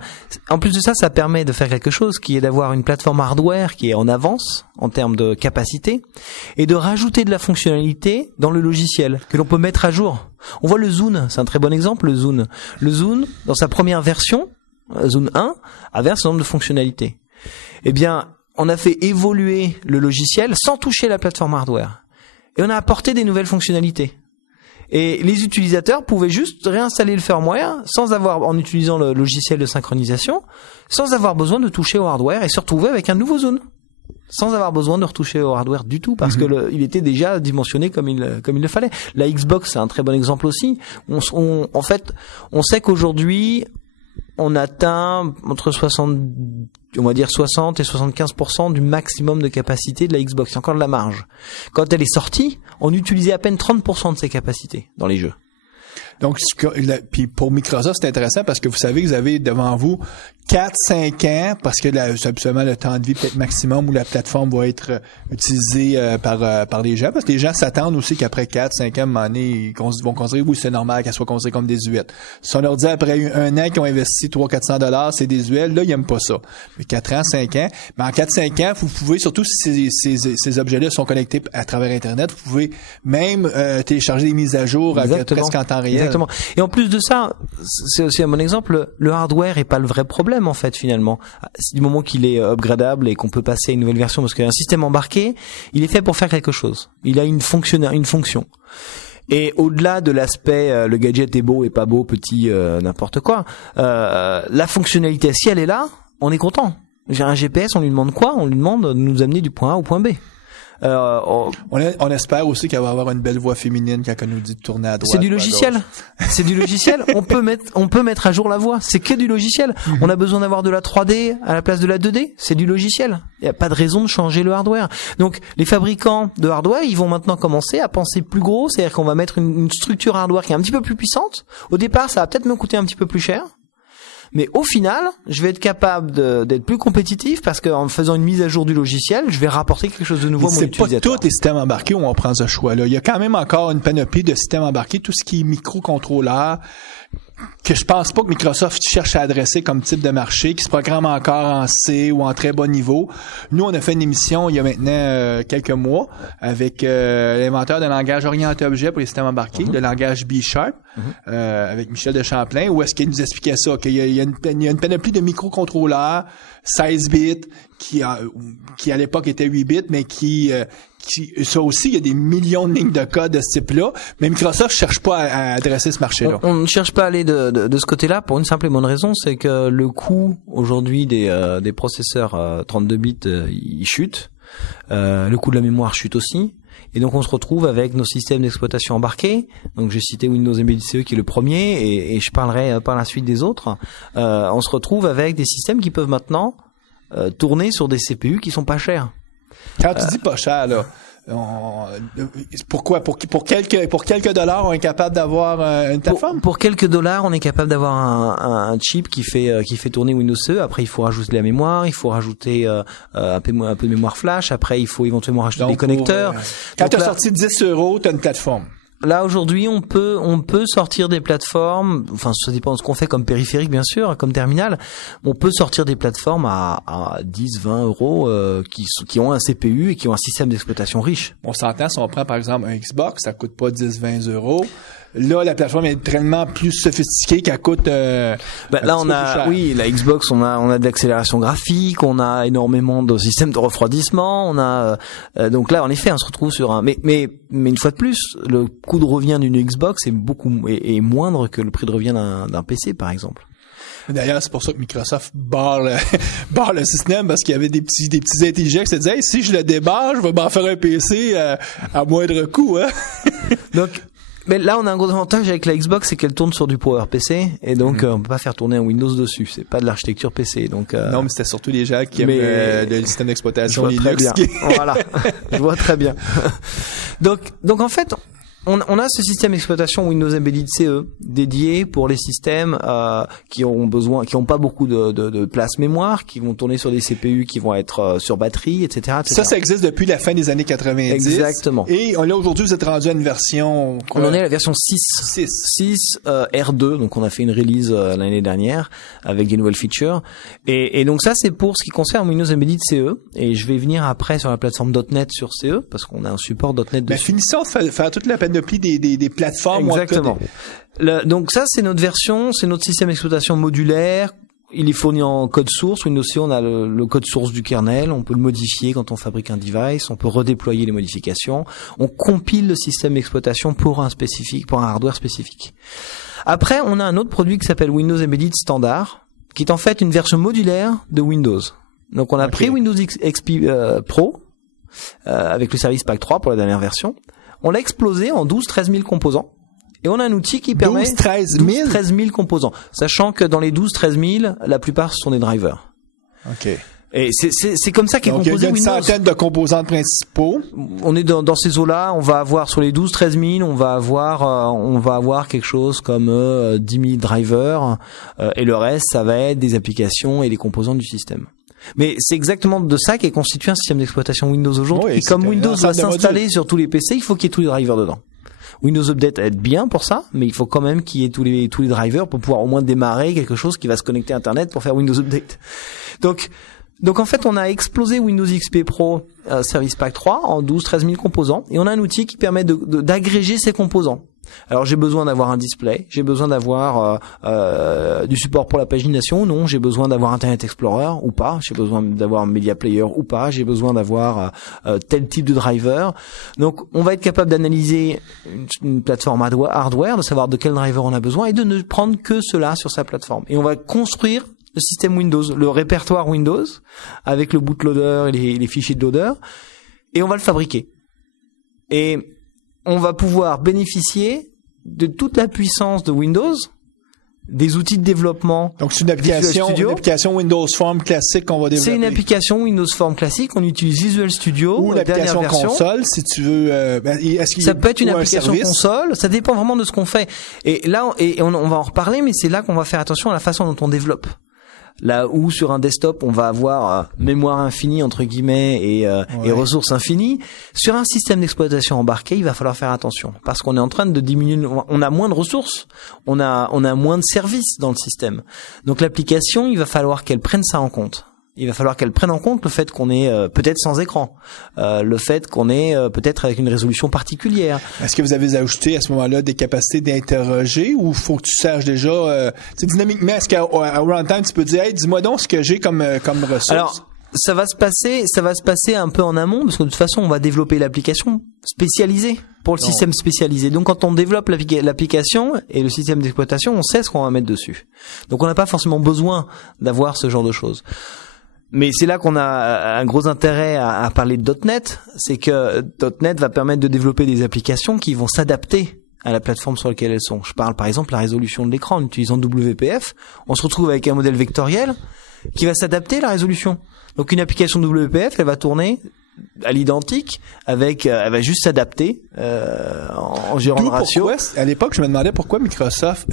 ça permet de faire quelque chose qui est d'avoir une plateforme hardware qui est en avance en termes de capacité et de rajouter de la fonctionnalité dans le logiciel que l'on peut mettre à jour. On voit le Zune, c'est un très bon exemple, le Zune. Le Zune, dans sa première version, Zune 1, avait un certain nombre de fonctionnalités. Eh bien, on a fait évoluer le logiciel sans toucher la plateforme hardware. Et on a apporté des nouvelles fonctionnalités. Et les utilisateurs pouvaient juste réinstaller le firmware en utilisant le logiciel de synchronisation, sans avoir besoin de toucher au hardware et se retrouver avec un nouveau Zune. Sans avoir besoin de retoucher au hardware du tout, parce que il était déjà dimensionné comme il le fallait. La Xbox, c'est un très bon exemple aussi. En fait, on sait qu'aujourd'hui, on atteint entre 60 et 75% du maximum de capacité de la Xbox. C'est encore de la marge. Quand elle est sortie, on utilisait à peine 30% de ses capacités dans les jeux. Donc, puis pour Microsoft, c'est intéressant parce que vous savez que vous avez devant vous 4-5 ans, parce que c'est absolument le temps de vie peut-être maximum où la plateforme va être utilisée par les gens, parce que les gens s'attendent aussi qu'après 4-5 ans, à un moment donné, ils vont considérer, oui, c'est normal qu'elle soit considérée comme désuète. Si on leur dit après un an qu'ils ont investi 300-400 c'est désuet, là, ils aiment pas ça. Mais 4 ans, 5 ans, mais en 4-5 ans, vous pouvez, surtout si ces objets-là sont connectés à travers Internet, vous pouvez même télécharger des mises à jour presque en temps réel. Exactement. Et en plus de ça, c'est aussi un bon exemple, le hardware est pas le vrai problème en fait finalement. Du moment qu'il est upgradable et qu'on peut passer à une nouvelle version, parce qu'un système embarqué, il est fait pour faire quelque chose. Il a une fonction. Et au-delà de l'aspect le gadget est beau et pas beau, petit n'importe quoi, la fonctionnalité, si elle est là, on est content. J'ai un GPS, on lui demande quoi? On lui demande de nous amener du point A au point B. On espère aussi qu'elle va avoir une belle voix féminine quand elle nous dit de tourner à droite. C'est du logiciel. C'est du logiciel. On peut mettre à jour la voix. C'est que du logiciel. On a besoin d'avoir de la 3D à la place de la 2D. C'est du logiciel. Il n'y a pas de raison de changer le hardware. Donc, les fabricants de hardware, ils vont maintenant commencer à penser plus gros. C'est-à-dire qu'on va mettre une structure hardware qui est un petit peu plus puissante. Au départ, ça va peut-être me coûter un petit peu plus cher. Mais au final, je vais être capable d'être plus compétitif parce qu'en faisant une mise à jour du logiciel, je vais rapporter quelque chose de nouveau à mon utilisateur. C'est pas tous les systèmes embarqués où on prend ce choix-là. Il y a quand même encore une panoplie de systèmes embarqués, tout ce qui est microcontrôleur, que je pense pas que Microsoft cherche à adresser comme type de marché, qui se programme encore en C ou en très bas niveau. Nous, on a fait une émission il y a maintenant quelques mois avec l'inventeur d'un langage orienté-objet pour les systèmes embarqués, le langage B#, avec Michel de Champlain, où est-ce qu'il nous expliquait ça, qu'il y a une panoplie de microcontrôleurs 16 bits qui à l'époque était 8 bits, mais qui ça aussi, il y a des millions de lignes de code de ce type-là, mais Microsoft cherche pas à adresser ce marché-là. On ne cherche pas à aller de ce côté-là pour une simple et bonne raison, c'est que le coût aujourd'hui des processeurs 32 bits, il chute. Le coût de la mémoire chute aussi. Et donc on se retrouve avec nos systèmes d'exploitation embarqués. Donc j'ai cité Windows Embedded CE qui est le premier, et je parlerai par la suite des autres. On se retrouve avec des systèmes qui peuvent maintenant tourner sur des CPU qui sont pas chers. Quand tu dis pas cher, là, pourquoi? Pour quelques dollars, on est capable d'avoir une plateforme? Pour quelques dollars, on est capable d'avoir un chip qui fait tourner Windows CE. Après, il faut rajouter la mémoire, il faut rajouter un peu de mémoire flash. Après, il faut éventuellement rajouter des connecteurs. Quand tu as sorti 10 €, tu as une plateforme. Là aujourd'hui, on peut sortir des plateformes. Enfin, ça dépend de ce qu'on fait comme périphérique, bien sûr, comme terminal. On peut sortir des plateformes à 10-20 € qui ont un CPU et qui ont un système d'exploitation riche. On s'entend, si on prend par exemple un Xbox, ça coûte pas 10-20 €. Là, la plateforme est tellement plus sophistiquée qu'elle coûte. Là, on a, oui, la Xbox, on a de l'accélération graphique, on a énormément de systèmes de refroidissement, on a donc là, en effet, on se retrouve sur un. Mais une fois de plus, le coût de revient d'une Xbox est moindre que le prix de revient d'un PC, par exemple. D'ailleurs, c'est pour ça que Microsoft barre le système, parce qu'il y avait des petits intelligents qui se disaient, hey, si je le débarre, je vais m'en faire un PC à moindre coût, hein. Donc. Mais là, on a un gros avantage avec la Xbox, c'est qu'elle tourne sur du PowerPC, et donc on peut pas faire tourner un Windows dessus. C'est pas de l'architecture PC, donc. Non, mais c'était surtout les gens qui aiment le système d'exploitation Linux. Très bien. Voilà, je vois très bien. Donc en fait, on a ce système d'exploitation Windows Embedded CE dédié pour les systèmes qui ont pas beaucoup de place mémoire, qui vont tourner sur des CPU qui vont être sur batterie, etc., etc. Ça existe depuis la fin des années 90. Exactement. Et là aujourd'hui, vous êtes rendu à une version. On en est à la version 6 R2. Donc on a fait une release l'année dernière avec des nouvelles features. Et donc ça c'est pour ce qui concerne Windows Embedded CE. Et je vais venir après sur la plateforme .NET sur CE parce qu'on a un support .NET dessus. Mais finissons de faire toute la panoplie des plateformes. Exactement. Donc ça, c'est notre version, c'est notre système d'exploitation modulaire. Il est fourni en code source. Windows CE, on a le code source du kernel. On peut le modifier quand on fabrique un device. On peut redéployer les modifications. On compile le système d'exploitation pour un hardware spécifique. Après, on a un autre produit qui s'appelle Windows Embedded Standard, qui est en fait une version modulaire de Windows. Donc on a pris Windows XP Pro avec le service Pack 3 pour la dernière version. On l'a explosé en 12-13 000 composants. Et on a un outil qui permet 12-13 000 composants. Sachant que dans les 12-13 000, la plupart sont des drivers. OK. Et c'est comme ça qu'est Donc, composé il y a une Windows. centaine de composants principaux. On est dans ces eaux-là, on va avoir sur les 12-13 000, on va avoir quelque chose comme 10 000 drivers, et le reste, ça va être des applications et les composants du système. Mais c'est exactement de ça qu'est constitué un système d'exploitation Windows aujourd'hui. Oui, et comme c'est Windows un doit ensemble de s'installer modules. sur tous les PC, il faut qu'il y ait tous les drivers dedans. Windows Update aide bien pour ça, mais il faut quand même qu'il y ait tous les drivers pour pouvoir au moins démarrer quelque chose qui va se connecter à Internet pour faire Windows Update. Donc en fait, on a explosé Windows XP Pro Service Pack 3 en 12-13 000 composants, et on a un outil qui permet d'agréger ces composants. Alors j'ai besoin d'avoir un display, j'ai besoin d'avoir du support pour la pagination, non, j'ai besoin d'avoir Internet Explorer ou pas, j'ai besoin d'avoir Media Player ou pas, j'ai besoin d'avoir tel type de driver. Donc on va être capable d'analyser une plateforme hardware, de savoir de quel driver on a besoin et de ne prendre que cela sur sa plateforme. Et on va construire le système Windows, le répertoire Windows, avec le bootloader et les fichiers de loader, et on va le fabriquer. Et on va pouvoir bénéficier de toute la puissance de Windows, des outils de développement. Donc, c'est une application Windows Form classique qu'on va développer. C'est une application Windows Form classique. On utilise Visual Studio. Ou une application console, si tu veux. Est-ce qu'il ça peut être une ou un application service? console. Ça dépend vraiment de ce qu'on fait. Et là, on va en reparler, mais c'est là qu'on va faire attention à la façon dont on développe. Là où sur un desktop on va avoir mémoire infinie entre guillemets et ressources infinies, sur un système d'exploitation embarqué, il va falloir faire attention parce qu'on est en train de diminuer. On a moins de ressources, on a moins de services dans le système. Donc l'application, il va falloir qu'elle prenne ça en compte. Il va falloir qu'elle prenne en compte le fait qu'on est peut-être sans écran, le fait qu'on est peut-être avec une résolution particulière. Est-ce que vous avez ajouté à ce moment-là des capacités d'interroger ou faut que tu saches déjà dynamiquement, est-ce qu'à runtime tu peux dire hey, dis-moi donc ce que j'ai comme ressources? Alors ça va se passer un peu en amont parce que de toute façon on va développer l'application spécialisée pour le système spécialisé. Donc quand on développe l'application et le système d'exploitation, on sait ce qu'on va mettre dessus. Donc on n'a pas forcément besoin d'avoir ce genre de choses. Mais c'est là qu'on a un gros intérêt à parler de .NET, c'est que .NET va permettre de développer des applications qui vont s'adapter à la plateforme sur laquelle elles sont. Je parle par exemple de la résolution de l'écran en utilisant WPF. On se retrouve avec un modèle vectoriel qui va s'adapter à la résolution. Donc une application WPF, elle va tourner à l'identique avec elle va juste s'adapter en gérant le ratio. À l'époque, je me demandais pourquoi Microsoft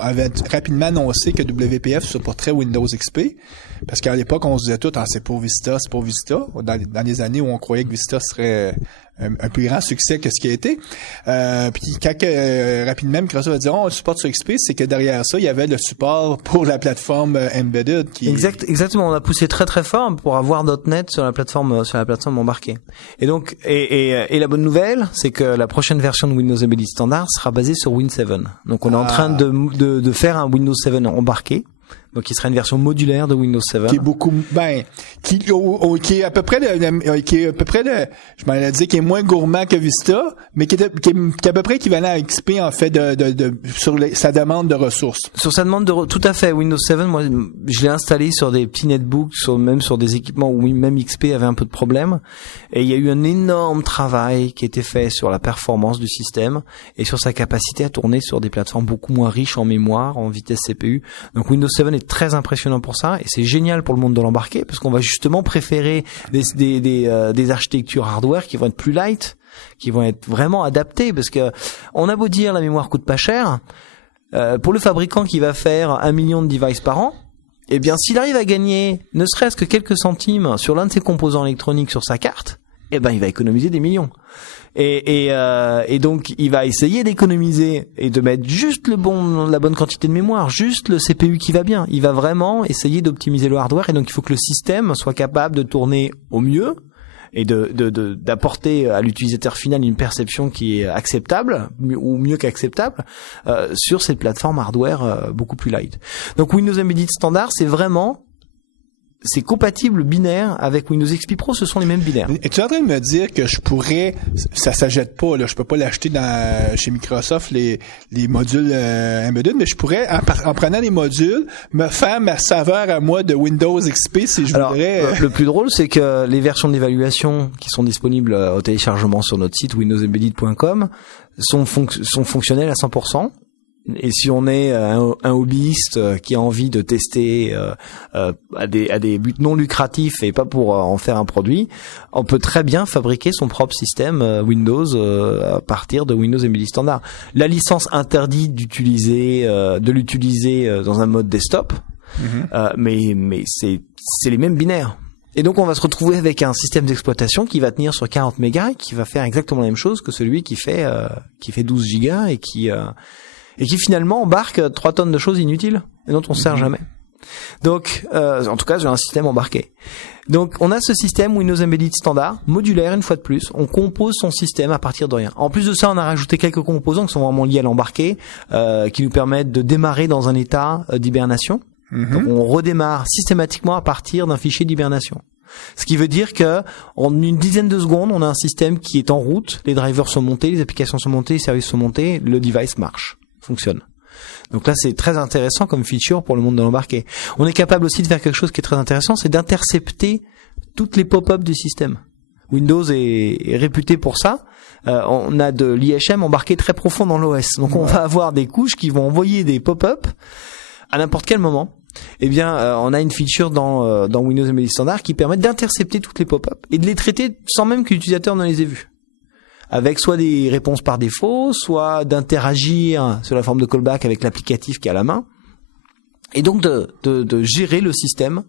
avait rapidement annoncé que WPF supporterait Windows XP. Parce qu'à l'époque, on se disait tout, c'est pour Vista. Dans les années où on croyait que Vista serait un plus grand succès que ce qui a été. Puis quand rapidement Microsoft a dit on supporte sur XP, c'est que derrière ça, il y avait le support pour la plateforme embedded qui exactement, on a poussé très très fort pour avoir .NET sur la plateforme embarquée. Et donc et la bonne nouvelle, c'est que la prochaine version de Windows Embedded Standard sera basée sur Win 7. Donc on est en train de faire un Windows 7 embarqué. Donc, il sera une version modulaire de Windows 7. Qui est beaucoup, qui est à peu près je m'en allais dire qui est moins gourmand que Vista, mais qui est à peu près équivalent à XP, en fait, sur sa demande de ressources. Sur sa demande tout à fait. Windows 7, moi, je l'ai installé sur des petits netbooks, même sur des équipements où même XP avait un peu de problème. Et il y a eu un énorme travail qui a été fait sur la performance du système et sur sa capacité à tourner sur des plateformes beaucoup moins riches en mémoire, en vitesse CPU. Donc, Windows 7 est très impressionnant pour ça et c'est génial pour le monde de l'embarqué parce qu'on va justement préférer des architectures hardware qui vont être plus light, qui vont être vraiment adaptées parce que on a beau dire la mémoire coûte pas cher, pour le fabricant qui va faire 1 million de devices par an, eh bien s'il arrive à gagner ne serait-ce que quelques centimes sur l'un de ses composants électroniques sur sa carte, eh ben il va économiser des millions. Et donc il va essayer d'économiser et de mettre juste la bonne quantité de mémoire, juste le CPU qui va bien. Il va vraiment essayer d'optimiser le hardware et donc il faut que le système soit capable de tourner au mieux et d'apporter à l'utilisateur final une perception qui est acceptable ou mieux qu'acceptable sur cette plateforme hardware beaucoup plus light. Donc Windows Embedded Standard, c'est compatible binaire avec Windows XP Pro, ce sont les mêmes binaires. Et tu es en train de me dire que je pourrais, ça s'achète pas, là, je peux pas l'acheter chez Microsoft les modules embedded, mais je pourrais, en prenant les modules, me faire ma saveur à moi de Windows XP si je voudrais. Le plus drôle, c'est que les versions d'évaluation qui sont disponibles au téléchargement sur notre site windowsembedded.com sont fonctionnelles à 100%. Et si on est un hobbyiste qui a envie de tester à des buts non lucratifs et pas pour en faire un produit, on peut très bien fabriquer son propre système Windows à partir de Windows Embedded Standard. La licence interdit de l'utiliser dans un mode desktop, mais c'est les mêmes binaires. Et donc on va se retrouver avec un système d'exploitation qui va tenir sur 40 mégas et qui va faire exactement la même chose que celui qui fait 12 gigas et qui finalement embarque 3 tonnes de choses inutiles et dont on se sert jamais. Donc, en tout cas, j'ai un système embarqué. Donc, on a ce système Windows Embedded Standard, modulaire une fois de plus. On compose son système à partir de rien. En plus de ça, on a rajouté quelques composants qui sont vraiment liés à l'embarqué, qui nous permettent de démarrer dans un état d'hibernation. Donc, on redémarre systématiquement à partir d'un fichier d'hibernation. Ce qui veut dire que en une dizaine de secondes, on a un système qui est en route, les drivers sont montés, les applications sont montées, les services sont montés, le device marche, fonctionne. Donc là, c'est très intéressant comme feature pour le monde de l'embarqué. On est capable aussi de faire quelque chose qui est très intéressant, c'est d'intercepter toutes les pop-up du système. Windows est réputé pour ça. On a de l'IHM embarqué très profond dans l'OS. Donc on va avoir des couches qui vont envoyer des pop-up à n'importe quel moment. Eh bien, on a une feature dans Windows Embedded Standard qui permet d'intercepter toutes les pop-up et de les traiter sans même que l'utilisateur ne les ait vues. Avec soit des réponses par défaut, soit d'interagir sous la forme de callback avec l'applicatif qui est à la main. Et donc de gérer le système.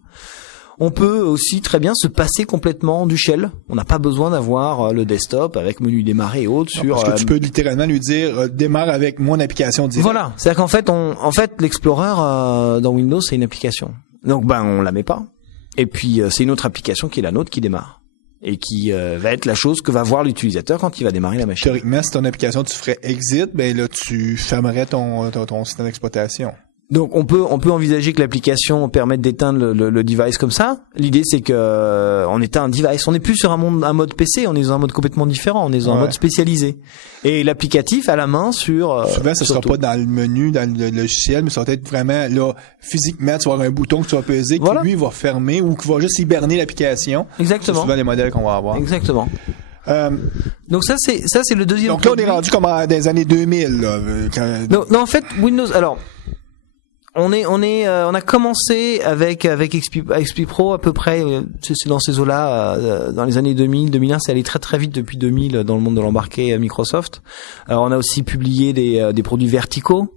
On peut aussi très bien se passer complètement du shell. On n'a pas besoin d'avoir le desktop avec menu démarrer et autres sur. Parce que tu peux littéralement lui dire démarre avec mon application directe. Voilà, c'est-à-dire qu'en fait, l'Explorer dans Windows c'est une application. Donc on la met pas. Et puis c'est une autre application qui est la nôtre qui démarre et qui va être la chose que va voir l'utilisateur quand il va démarrer la machine. Théoriquement, si ton application tu ferais exit, ben là tu fermerais ton système d'exploitation. Donc on peut envisager que l'application permette d'éteindre le device comme ça. L'idée c'est que on éteint un device. On n'est plus sur un mode PC, on est dans un mode complètement différent. On est dans un mode spécialisé. Et l'applicatif à la main sur. Souvent, ce sera pas dans le menu, dans le logiciel, mais ça va être vraiment là physiquement. Tu vas avoir un bouton que tu vas peser qui lui va fermer ou qui va juste hiberner l'application. Exactement. C'est souvent les modèles qu'on va avoir. Exactement. Donc ça c'est le deuxième. Donc là on est rendu comme dans les années 2000. Là, non en fait Windows. Alors. On a commencé avec XP Pro à peu près, c'est dans ces eaux-là, dans les années 2000, 2001, c'est allé très très vite depuis 2000 dans le monde de l'embarqué à Microsoft. On a aussi publié des produits verticaux,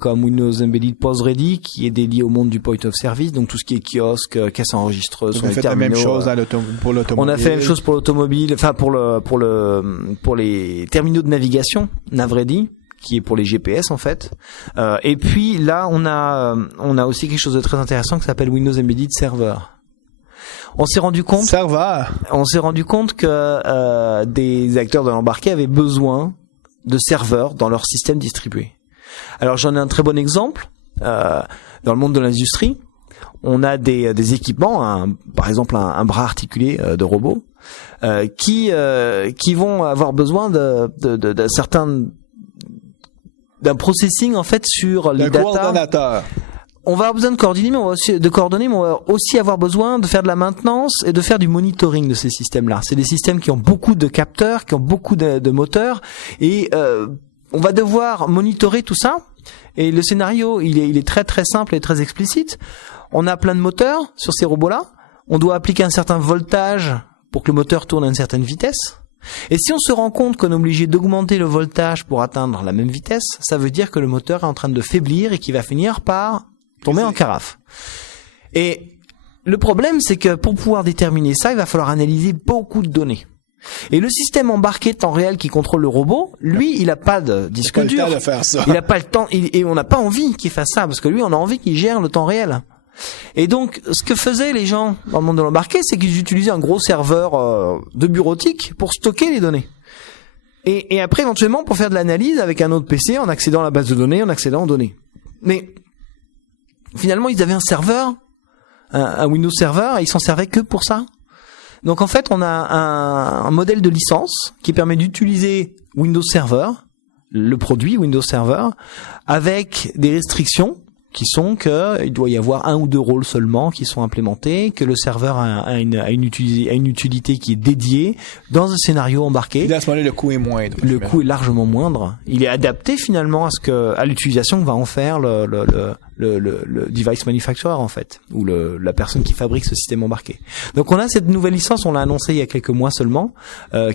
comme Windows Embedded Pause Ready, qui est dédié au monde du point of service, donc tout ce qui est kiosque, caisse enregistreuse, on a fait la même chose pour l'automobile. On a fait la même chose pour l'automobile, enfin pour les terminaux de navigation, Navready, qui est pour les GPS en fait. Et puis là, on a aussi quelque chose de très intéressant qui s'appelle Windows Embedded Server. On s'est rendu compte que des acteurs de l'embarqué avaient besoin de serveurs dans leur système distribué. Alors j'en ai un très bon exemple dans le monde de l'industrie. On a des équipements, par exemple un bras articulé de robot, qui vont avoir besoin d'un certain d'un processing en fait sur les data. On va avoir besoin de coordonner, mais on va aussi avoir besoin de faire de la maintenance et de faire du monitoring de ces systèmes-là. C'est des systèmes qui ont beaucoup de capteurs, qui ont beaucoup de moteurs, et on va devoir monitorer tout ça. Et le scénario, il est très très simple et très explicite. On a plein de moteurs sur ces robots-là. On doit appliquer un certain voltage pour que le moteur tourne à une certaine vitesse. Et si on se rend compte qu'on est obligé d'augmenter le voltage pour atteindre la même vitesse, ça veut dire que le moteur est en train de faiblir et qu'il va finir par tomber en carafe. Et le problème, c'est que pour pouvoir déterminer ça, il va falloir analyser beaucoup de données. Et le système embarqué temps réel qui contrôle le robot, lui, il a pas de disque dur. Il a pas le temps de faire ça. Il a pas le temps, et on n'a pas envie qu'il fasse ça, parce que lui, on a envie qu'il gère le temps réel. Et donc, ce que faisaient les gens dans le monde de l'embarqué, c'est qu'ils utilisaient un gros serveur de bureautique pour stocker les données. Et après, éventuellement, pour faire de l'analyse avec un autre PC, en accédant à la base de données, en accédant aux données. Mais finalement, ils avaient un serveur, un Windows Server, et ils s'en servaient que pour ça. Donc en fait, on a un modèle de licence qui permet d'utiliser Windows Server, le produit Windows Server, avec des restrictions qui sont que il doit y avoir 1 ou 2 rôles seulement qui sont implémentés, que le serveur a une utilité qui est dédiée dans un scénario embarqué. Et à ce moment-là, le coût est moindre. Le coût est largement moindre. Il est adapté finalement à l'utilisation que va en faire le device manufacturer en fait, ou la personne qui fabrique ce système embarqué. Donc on a cette nouvelle licence, on l'a annoncé il y a quelques mois seulement,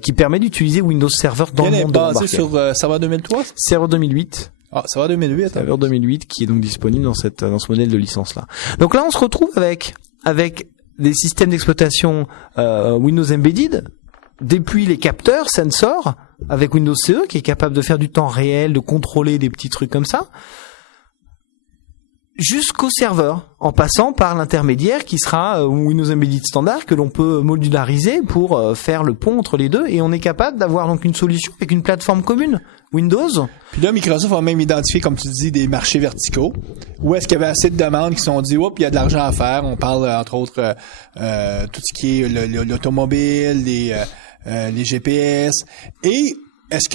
qui permet d'utiliser Windows Server dans le monde de l'embarqué. Elle est basée sur Server 2003? Server 2008. Ah, Server 2008. Server 2008 qui est donc disponible dans ce modèle de licence là. Donc là on se retrouve avec des systèmes d'exploitation Windows Embedded, depuis les capteurs, sensors, avec Windows CE qui est capable de faire du temps réel, de contrôler des petits trucs comme ça, jusqu'au serveur, en passant par l'intermédiaire qui sera Windows Embedded standard que l'on peut modulariser pour faire le pont entre les deux, et on est capable d'avoir donc une solution avec une plateforme commune Windows. Puis là, Microsoft a même identifié, comme tu dis, des marchés verticaux où est-ce qu'il y avait assez de demandes qui se sont dit, oups, il y a de l'argent à faire. On parle entre autres tout ce qui est l'automobile, les GPS, et est-ce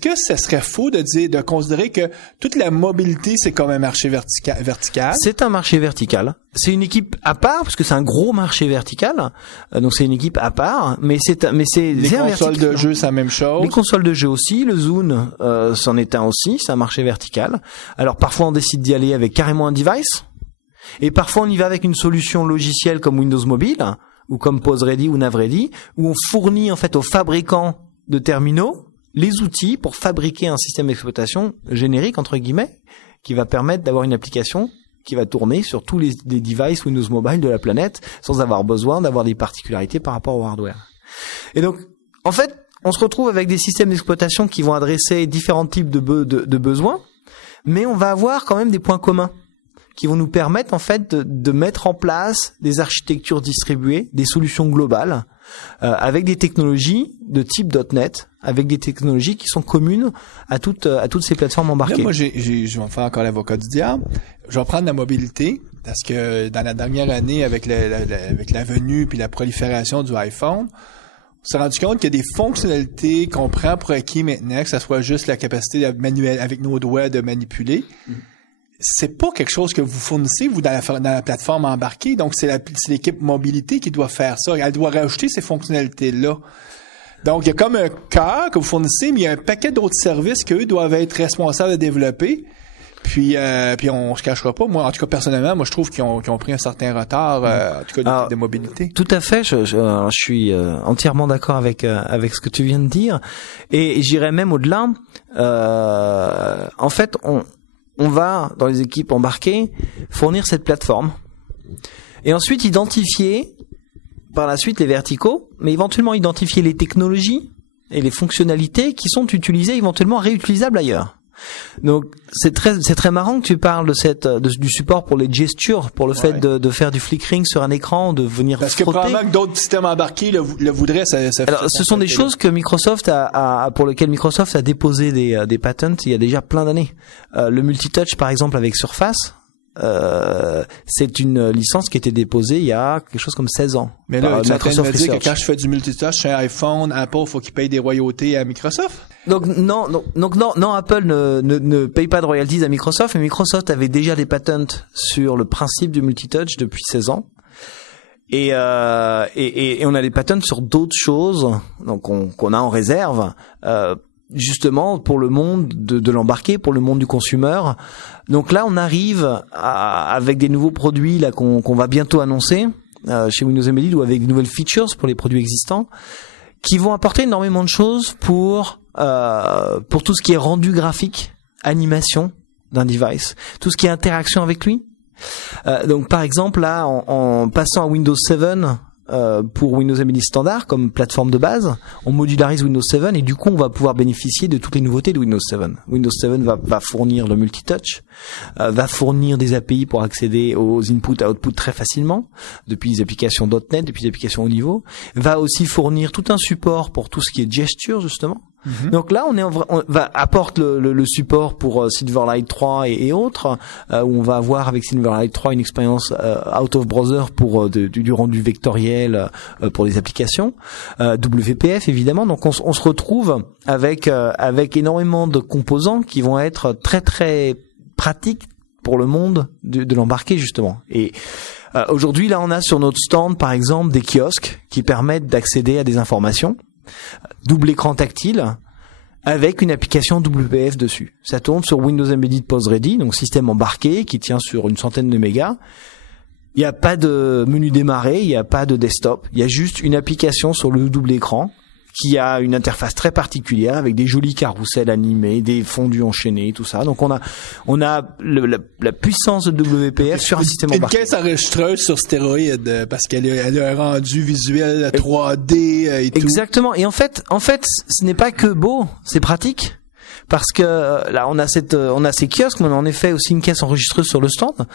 que ce serait faux de considérer que toute la mobilité, c'est comme un marché vertical? C'est un marché vertical. C'est une équipe à part, parce que c'est un gros marché vertical. Donc c'est une équipe à part, mais c'est les consoles de jeu, c'est la même chose. Les consoles de jeu aussi, le Zune, c'en est un aussi, c'est un marché vertical. Alors parfois on décide d'y aller avec carrément un device, et parfois on y va avec une solution logicielle comme Windows Mobile, ou comme POSReady ou NavReady, où on fournit en fait aux fabricants de terminaux les outils pour fabriquer un système d'exploitation générique entre guillemets qui va permettre d'avoir une application qui va tourner sur tous les devices Windows Mobile de la planète sans avoir besoin d'avoir des particularités par rapport au hardware. Et donc en fait on se retrouve avec des systèmes d'exploitation qui vont adresser différents types de besoins, mais on va avoir quand même des points communs qui vont nous permettre en fait de mettre en place des architectures distribuées, des solutions globales, avec des technologies de type .NET, avec des technologies qui sont communes à toutes ces plateformes embarquées. Là, moi, je vais faire encore l'avocat du diable. Je vais prendre la mobilité, parce que dans la dernière année, avec la venue puis la prolifération du iPhone, on s'est rendu compte qu'il y a des fonctionnalités qu'on prend pour acquis maintenant, que ça soit juste la capacité manuelle avec nos doigts de manipuler. C'est pas quelque chose que vous fournissez, vous, dans la plateforme embarquée. Donc, c'est l'équipe mobilité qui doit faire ça. Elle doit rajouter ces fonctionnalités-là. Donc, il y a comme un cœur que vous fournissez, mais il y a un paquet d'autres services qu'eux doivent être responsables de développer. Puis on se cachera pas. Moi, en tout cas, personnellement, moi, je trouve qu'ils ont pris un certain retard, en tout cas, de mobilité. Tout à fait. Je suis entièrement d'accord avec ce que tu viens de dire. Et j'irais même au-delà. En fait, on va, dans les équipes embarquées, fournir cette plateforme et ensuite identifier par la suite les verticaux, mais éventuellement identifier les technologies et les fonctionnalités qui sont utilisées, éventuellement réutilisables ailleurs. Donc c'est très marrant que tu parles du support pour les gestures, pour le fait de faire du flickering sur un écran, de venir parce que frotter. probablement que d'autres systèmes embarqués le voudraient. Alors ce sont des choses que Microsoft pour lesquelles Microsoft a déposé des patents il y a déjà plein d'années. Le multitouch par exemple avec Surface. C'est une licence qui a été déposée il y a quelque chose comme 16 ans. Mais là, tu es en train de me dire Research. que quand je fais du multitouch sur un iPhone, Apple, faut qu'il paye des royautés à Microsoft? Donc non, Apple ne paye pas de royalties à Microsoft, mais Microsoft avait déjà des patents sur le principe du multitouch depuis 16 ans. Et on a des patents sur d'autres choses, donc qu'on a en réserve. Justement pour le monde de l'embarqué, pour le monde du consumer. Donc là, on arrive avec des nouveaux produits là qu'on va bientôt annoncer chez Windows Embedded, ou avec de nouvelles features pour les produits existants, qui vont apporter énormément de choses pour tout ce qui est rendu graphique, animation d'un device, tout ce qui est interaction avec lui. Donc par exemple là, en passant à Windows 7 pour Windows Embedded standard comme plateforme de base, on modularise Windows 7 et du coup on va pouvoir bénéficier de toutes les nouveautés de Windows 7. Windows 7 va fournir le multitouch, va fournir des API pour accéder aux input-output très facilement depuis les applications .NET, depuis les applications haut niveau, va aussi fournir tout un support pour tout ce qui est gesture justement. Donc là, on apporte le support pour Silverlight 3 et autres, où on va avoir avec Silverlight 3 une expérience out of browser pour du rendu vectoriel pour les applications, WPF évidemment. Donc on se retrouve avec énormément de composants qui vont être très très pratiques pour le monde de l'embarqué justement. Et aujourd'hui, là, on a sur notre stand, par exemple, des kiosques qui permettent d'accéder à des informations, double écran tactile, avec une application WPF dessus. Ça tourne sur Windows Embedded Pause Ready, donc système embarqué qui tient sur une centaine de mégas. Il n'y a pas de menu démarrer, il n'y a pas de desktop, il y a juste une application sur le double écran qui a une interface très particulière avec des jolis carrousels animés, des fondus enchaînés, tout ça. Donc on a la puissance de WPF sur un système embarqué. Une caisse enregistreuse sur stéroïde parce qu'elle a un rendu visuel 3D et tout. Exactement. Et en fait, ce n'est pas que beau, c'est pratique. Parce que là, on a ces kiosques, mais on a en effet aussi une caisse enregistreuse sur le stand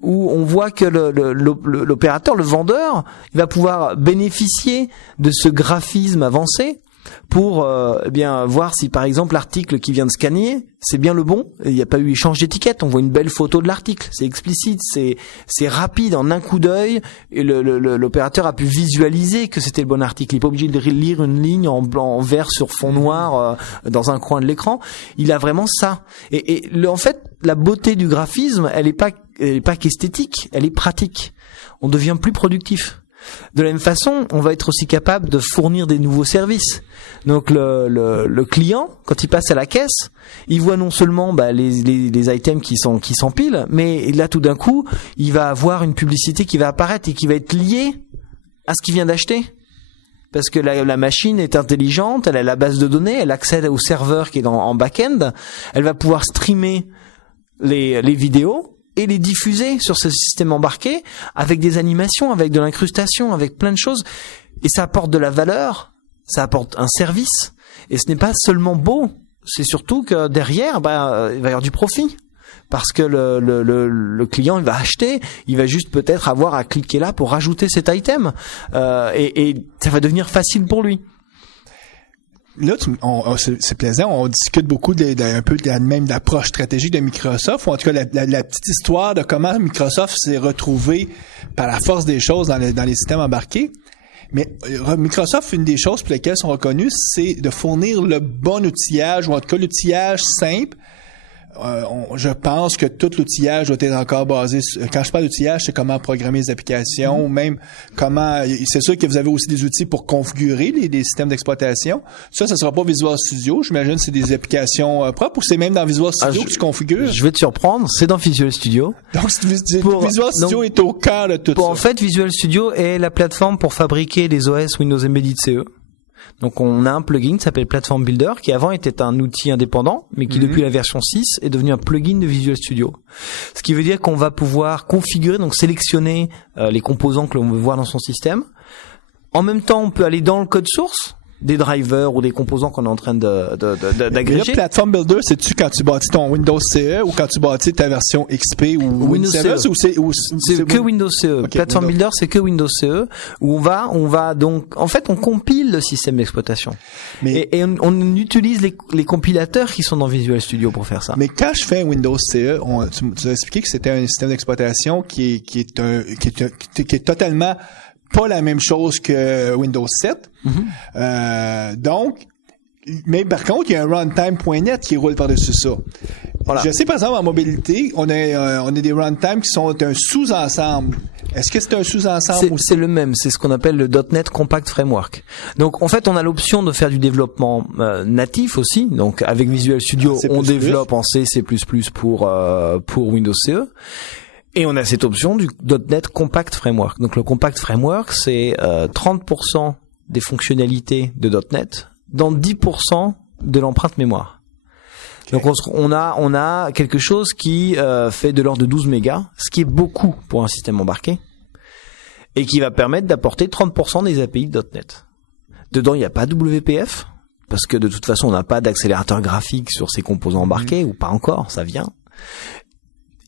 où on voit que l'opérateur, le vendeur, il va pouvoir bénéficier de ce graphisme avancé pour bien voir si par exemple l'article qui vient de scanner, c'est bien le bon, il n'y a pas eu échange d'étiquette, on voit une belle photo de l'article, c'est explicite, c'est rapide en un coup d'œil et l'opérateur a pu visualiser que c'était le bon article, il n'est pas obligé de lire une ligne en vert sur fond noir dans un coin de l'écran, il a vraiment ça. Et en fait, la beauté du graphisme, elle est pas qu'esthétique, elle est pratique. On devient plus productif. De la même façon, on va être aussi capable de fournir des nouveaux services. Donc le client, quand il passe à la caisse, il voit non seulement les items qui s'empilent, mais là tout d'un coup, il va avoir une publicité qui va apparaître et qui va être liée à ce qu'il vient d'acheter. Parce que la machine est intelligente, elle a la base de données, elle accède au serveur qui est en back-end, elle va pouvoir streamer les vidéos et les diffuser sur ce système embarqué avec des animations, avec de l'incrustation, avec plein de choses. Et ça apporte de la valeur, ça apporte un service. Et ce n'est pas seulement beau, c'est surtout que derrière, il va y avoir du profit. Parce que le client, il va acheter, il va juste peut-être avoir à cliquer là pour rajouter cet item. Et ça va devenir facile pour lui. Là, c'est plaisant. On discute beaucoup un peu même d'approche stratégique de Microsoft, ou en tout cas la petite histoire de comment Microsoft s'est retrouvé par la force des choses dans les systèmes embarqués. Mais Microsoft, une des choses pour lesquelles ils sont reconnus, c'est de fournir le bon outillage, ou en tout cas l'outillage simple. Je pense que tout l'outillage doit être encore basé quand je parle d'outillage, c'est comment programmer les applications, ou même comment, c'est sûr que vous avez aussi des outils pour configurer les systèmes d'exploitation. Ça sera pas Visual Studio, j'imagine c'est des applications propres, ou c'est même dans Visual Studio que tu configures? Je vais te surprendre, c'est dans Visual Studio. Donc Visual Studio est au cœur de tout ça. En fait, Visual Studio est la plateforme pour fabriquer les OS Windows Embedded CE. Donc on a un plugin qui s'appelle Platform Builder, qui avant était un outil indépendant, mais qui depuis la version 6 est devenu un plugin de Visual Studio. Ce qui veut dire qu'on va pouvoir configurer, donc sélectionner les composants que l'on veut voir dans son système. En même temps, on peut aller dans le code source des drivers ou des composants qu'on est en train d'agréger. Le Platform Builder, c'est-tu quand tu bâtis ton Windows CE ou quand tu bâtis ta version XP ou Windows CE? C'est que Windows CE. Okay, Platform Builder, c'est que Windows CE où on va donc, en fait, on compile le système d'exploitation. Et on utilise les compilateurs qui sont dans Visual Studio pour faire ça. Mais quand je fais un Windows CE, tu as expliqué que c'était un système d'exploitation qui est totalement pas la même chose que Windows 7. Donc, mais par contre, il y a un runtime.net qui roule par-dessus ça. Voilà. Je sais, par exemple, en mobilité, on a des runtime qui sont un sous-ensemble. Est-ce que c'est un sous-ensemble C'est le même, c'est ce qu'on appelle le .NET Compact Framework. Donc en fait, on a l'option de faire du développement natif aussi. Donc avec Visual Studio, on développe en C++ pour Windows CE. Et on a cette option du .NET Compact Framework. Donc le Compact Framework, c'est 30% des fonctionnalités de .NET dans 10% de l'empreinte mémoire. Okay. Donc on a quelque chose qui fait de l'ordre de 12 mégas, ce qui est beaucoup pour un système embarqué, et qui va permettre d'apporter 30% des API de .NET. Dedans, il n'y a pas WPF, parce que de toute façon, on n'a pas d'accélérateur graphique sur ces composants embarqués, ou pas encore, ça vient.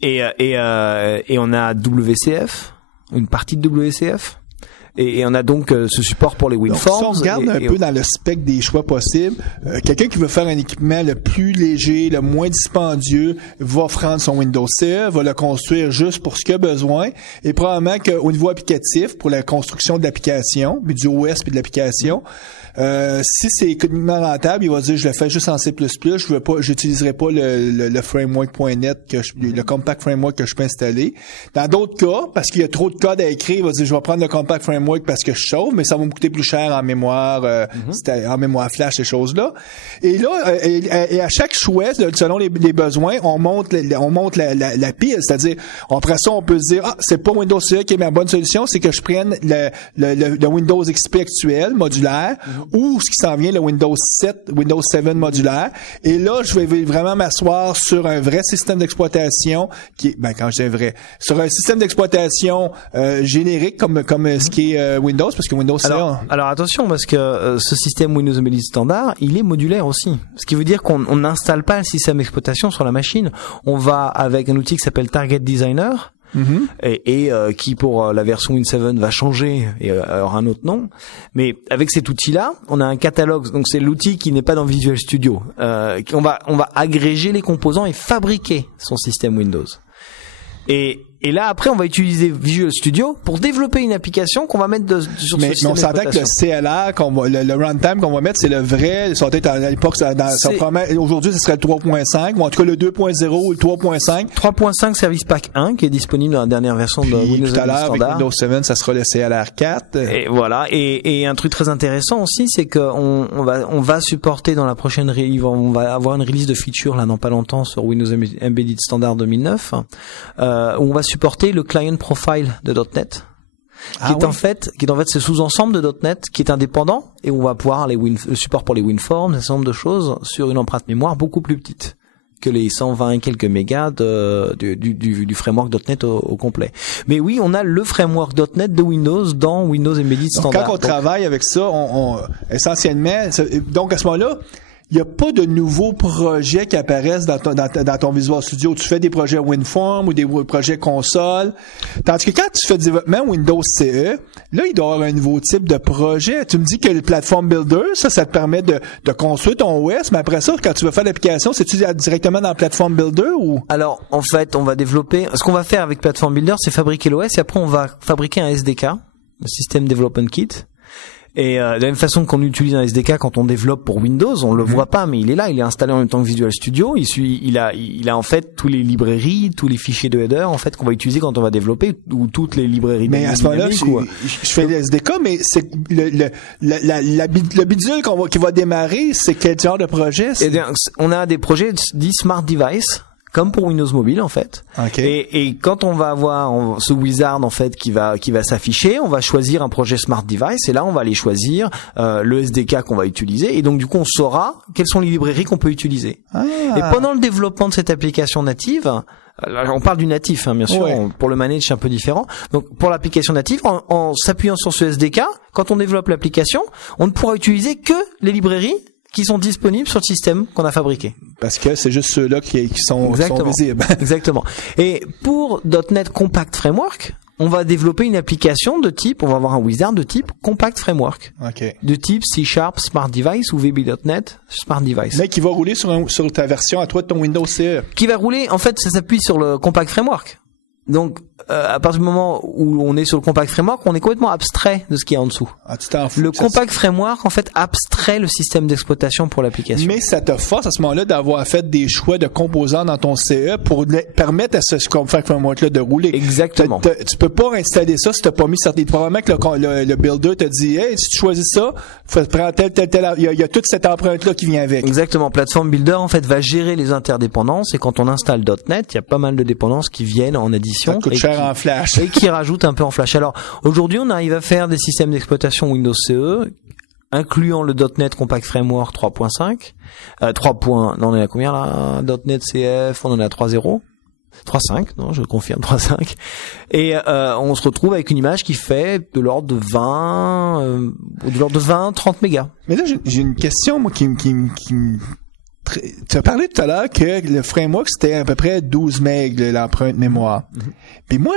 Et on a WCF, une partie de WCF, Et on a donc ce support pour les WinForms. Donc, si on regarde un peu dans le spectre des choix possibles, quelqu'un qui veut faire un équipement le plus léger, le moins dispendieux, va prendre son Windows CE, va le construire juste pour ce qu'il a besoin, et probablement qu'au niveau applicatif, pour la construction de l'application, puis du OS puis de l'application, si c'est économiquement rentable, il va dire je le fais juste en C++, j'utiliserai pas le framework.net le compact framework que je peux installer. Dans d'autres cas, parce qu'il y a trop de code à écrire, il va dire je vais prendre le compact framework parce que je chauffe, mais ça va me coûter plus cher en mémoire, en mémoire flash, ces choses-là. Et là, et à chaque choix, selon les besoins, on monte la pile, c'est-à-dire après ça, on peut se dire c'est pas Windows CE qui est ma bonne solution, c'est que je prenne le Windows XP actuel modulaire. Ou ce qui s'en vient, le Windows 7 modulaire. Et là, je vais vraiment m'asseoir sur un vrai système d'exploitation qui est, quand je dis vrai, sur un système d'exploitation générique comme ce qui est Windows, parce que Windows alors attention, parce que ce système Windows Embedded Standard, il est modulaire aussi. Ce qui veut dire qu'on n'installe pas le système d'exploitation sur la machine. On va avec un outil qui s'appelle Target Designer. Et qui pour la version Win 7 va changer et aura un autre nom. Mais avec cet outil-là, on a un catalogue. Donc c'est l'outil qui n'est pas dans Visual Studio. On va agréger les composants et fabriquer son système Windows. Et là, après, on va utiliser Visual Studio pour développer une application qu'on va mettre sur ce système d'exploitation. Mais on s'entend que le CLR, le runtime qu'on va mettre, c'est le vrai. Ça va être à l'époque, aujourd'hui, ce serait le 3.5, ou en tout cas le 2.0 ou le 3.5. 3.5 Service Pack 1, qui est disponible dans la dernière version de Windows tout à l'heure, Standard. avec Windows 7, ça sera le CLR 4. Et voilà. Et un truc très intéressant aussi, c'est qu'on va supporter dans la prochaine release, on va avoir une release de feature là dans pas longtemps sur Windows Embedded Standard 2009, où on va supporter le client profile de .NET, qui est en fait ce sous-ensemble de .NET qui est indépendant, et on va pouvoir le support pour les WinForms, un certain nombre de choses sur une empreinte mémoire beaucoup plus petite que les 120 et quelques mégas du framework .NET au complet. Mais oui, on a le framework .NET de Windows dans Windows Embedded Standard. Quand on travaille avec ça, on essentiellement, donc à ce moment-là, il n'y a pas de nouveaux projets qui apparaissent dans ton Visual Studio. Tu fais des projets WinForm ou des projets console. Tandis que quand tu fais du développement Windows CE, là, il doit y avoir un nouveau type de projet. Tu me dis que le Platform Builder, ça te permet de construire ton OS, mais après ça, quand tu veux faire l'application, c'est-tu directement dans Platform Builder ou? Alors, en fait, on va développer, ce qu'on va faire avec Platform Builder, c'est fabriquer l'OS et après on va fabriquer un SDK, le System Development Kit. Et de la même façon qu'on utilise un SDK quand on développe pour Windows, on le voit pas, mais il est là, il est installé en même temps que Visual Studio. Il a en fait tous les librairies, tous les fichiers de header en fait qu'on va utiliser quand on va développer, ou toutes les librairies. Mais à ce moment-là, je fais le SDK, mais c'est le bidule qui va démarrer, c'est quel genre de projet? Eh bien, on a des projets dits Smart Device, comme pour Windows Mobile en fait. Okay. Et quand on va avoir ce wizard en fait qui va s'afficher, on va choisir un projet Smart Device et là on va aller choisir le SDK qu'on va utiliser, et donc du coup on saura quelles sont les librairies qu'on peut utiliser. Et pendant le développement de cette application native, on parle du natif bien sûr, pour le manage c'est un peu différent. Donc pour l'application native, en s'appuyant sur ce SDK, quand on développe l'application, on ne pourra utiliser que les librairies qui sont disponibles sur le système qu'on a fabriqué. Parce que c'est juste ceux-là qui sont visibles. Exactement. Et pour .NET Compact Framework, on va développer une application de type, on va avoir un wizard de type Compact Framework. De type C# Smart Device ou VB.NET Smart Device. Mais qui va rouler sur ta version à toi de ton Windows CE. Qui va rouler, en fait, ça s'appuie sur le Compact Framework. Donc, à partir du moment où on est sur le Compact Framework, on est complètement abstrait de ce qui est en dessous. Tu t'en fous. Le Compact Framework, en fait, abstrait le système d'exploitation pour l'application. Mais ça te force à ce moment-là d'avoir fait des choix de composants dans ton CE pour permettre à ce Compact Framework-là de rouler. Exactement. Tu peux pas installer ça si t'as pas mis certaines. Probablement que le builder te dit, hey, si tu choisis ça, prends tel. Il y a toute cette empreinte-là qui vient avec. Exactement. Platform Builder, en fait, va gérer les interdépendances, et quand on installe .NET, il y a pas mal de dépendances qui viennent en addition. Ça coûte cher en flash. Et qui rajoute un peu en flash. Alors, aujourd'hui, on arrive à faire des systèmes d'exploitation Windows CE, incluant le .NET Compact Framework 3.5. Non, on est à combien là? .NET CF, on en est à 3.0. 3.5, non, je confirme 3.5. Et on se retrouve avec une image qui fait de l'ordre de 20, 30 mégas. Mais là, j'ai une question, moi, qui Tu as parlé tout à l'heure que le framework, c'était à peu près 12 MB, l'empreinte mémoire. Puis moi,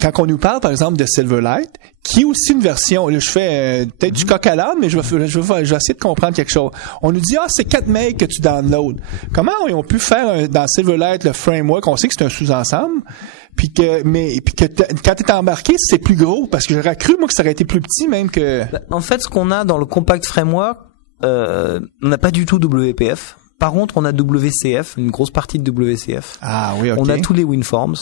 quand on nous parle, par exemple, de Silverlight, qui est aussi une version, là, je fais peut-être du coq à l'âne, mais je vais essayer de comprendre quelque chose. On nous dit, c'est 4 MB que tu downloads. Comment ils ont pu faire dans Silverlight le framework? On sait que c'est un sous-ensemble. Puis que quand t'es embarqué, c'est plus gros, parce que j'aurais cru, moi, que ça aurait été plus petit, même que... En fait, ce qu'on a dans le Compact Framework, on n'a pas du tout WPF. Par contre, on a WCF, une grosse partie de WCF. Ah oui, ok. On a tous les WinForms.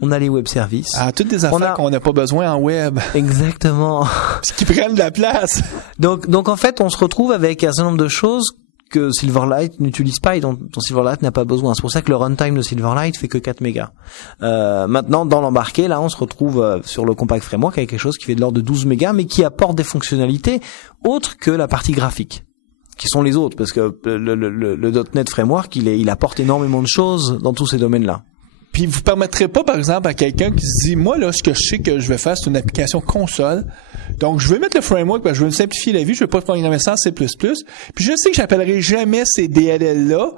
On a les web services. Ah, toutes des affaires qu'on n'a pas besoin en web. Exactement. Parce qu'ils prennent de la place. Donc en fait, on se retrouve avec un certain nombre de choses que Silverlight n'utilise pas et dont Silverlight n'a pas besoin. C'est pour ça que le runtime de Silverlight fait que 4 mégas. Maintenant, dans l'embarqué, là, on se retrouve sur le Compact Framework avec quelque chose qui fait de l'ordre de 12 mégas, mais qui apporte des fonctionnalités autres que la partie graphique, qui sont les autres, parce que le .NET Framework, il apporte énormément de choses dans tous ces domaines-là. Puis vous permettrez pas, par exemple, à quelqu'un qui se dit, moi, là, ce que je sais que je vais faire, c'est une application console. Donc, je veux mettre le framework parce que je veux me simplifier la vie. Je veux pas programmer ça en C++. Puis je sais que j'appellerai jamais ces DLL-là.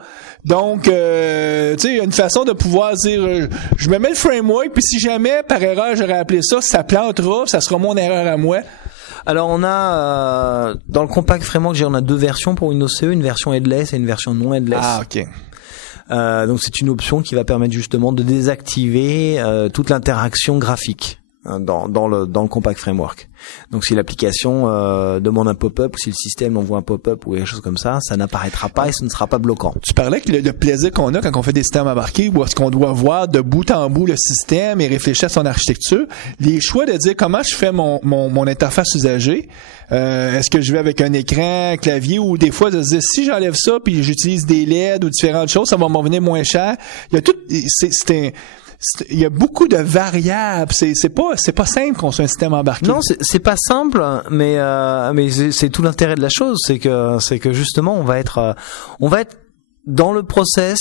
Donc, tu sais, une façon de pouvoir dire, je me mets le framework, puis si jamais, par erreur, j'aurais appelé ça plantera, ça sera mon erreur à moi. Alors on a dans le Compact Framework, on a deux versions pour Windows CE, une version headless et une version non headless. Ah, ok. Donc c'est une option qui va permettre justement de désactiver toute l'interaction graphique dans le Compact Framework. Donc si l'application demande un pop-up ou si le système envoie un pop-up ou quelque chose comme ça n'apparaîtra pas et ce ne sera pas bloquant. Tu parlais que le plaisir qu'on a quand on fait des systèmes embarqués où est-ce qu'on doit voir de bout en bout le système et réfléchir à son architecture, les choix de dire comment je fais mon interface usagée, est-ce que je vais avec un écran, clavier, ou des fois de se dire si j'enlève ça puis j'utilise des LED ou différentes choses, ça va m'en venir moins cher. Il y a tout, il y a beaucoup de variables. C'est pas simple qu'on soit un système embarqué. Non, c'est pas simple, mais c'est tout l'intérêt de la chose, c'est que justement on va être dans le process,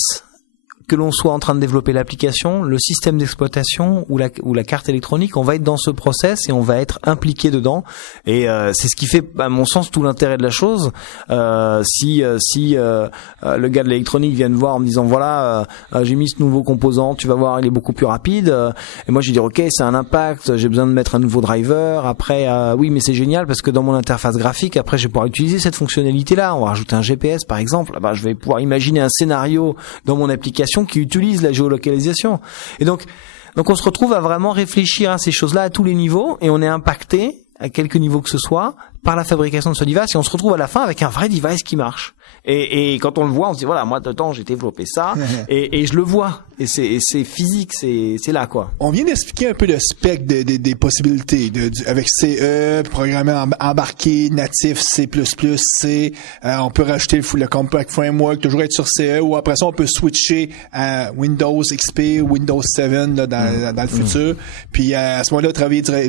que l'on soit en train de développer l'application, le système d'exploitation ou la carte électronique, on va être dans ce process et on va être impliqué dedans. Et c'est ce qui fait, à mon sens, tout l'intérêt de la chose. Si le gars de l'électronique vient me voir en me disant voilà, j'ai mis ce nouveau composant, tu vas voir, il est beaucoup plus rapide. Et moi, je vais dire ok, c'est un impact, j'ai besoin de mettre un nouveau driver. Après, oui, mais c'est génial parce que dans mon interface graphique, après, je vais pouvoir utiliser cette fonctionnalité-là. On va rajouter un GPS, par exemple. Là-bas, je vais pouvoir imaginer un scénario dans mon application qui utilise la géolocalisation. Et donc on se retrouve à vraiment réfléchir à ces choses-là à tous les niveaux et on est impacté à quelque niveau que ce soit par la fabrication de ce device et on se retrouve à la fin avec un vrai device qui marche. Et quand on le voit, on se dit voilà, moi de temps j'ai développé ça et je le vois et c'est physique, c'est là quoi. On vient d'expliquer un peu le spec des possibilités avec CE, programmé embarqué, natif C++, C, on peut rajouter le Compact Framework, toujours être sur CE ou après ça on peut switcher à Windows XP, Windows 7 là, dans le futur. Puis à ce moment-là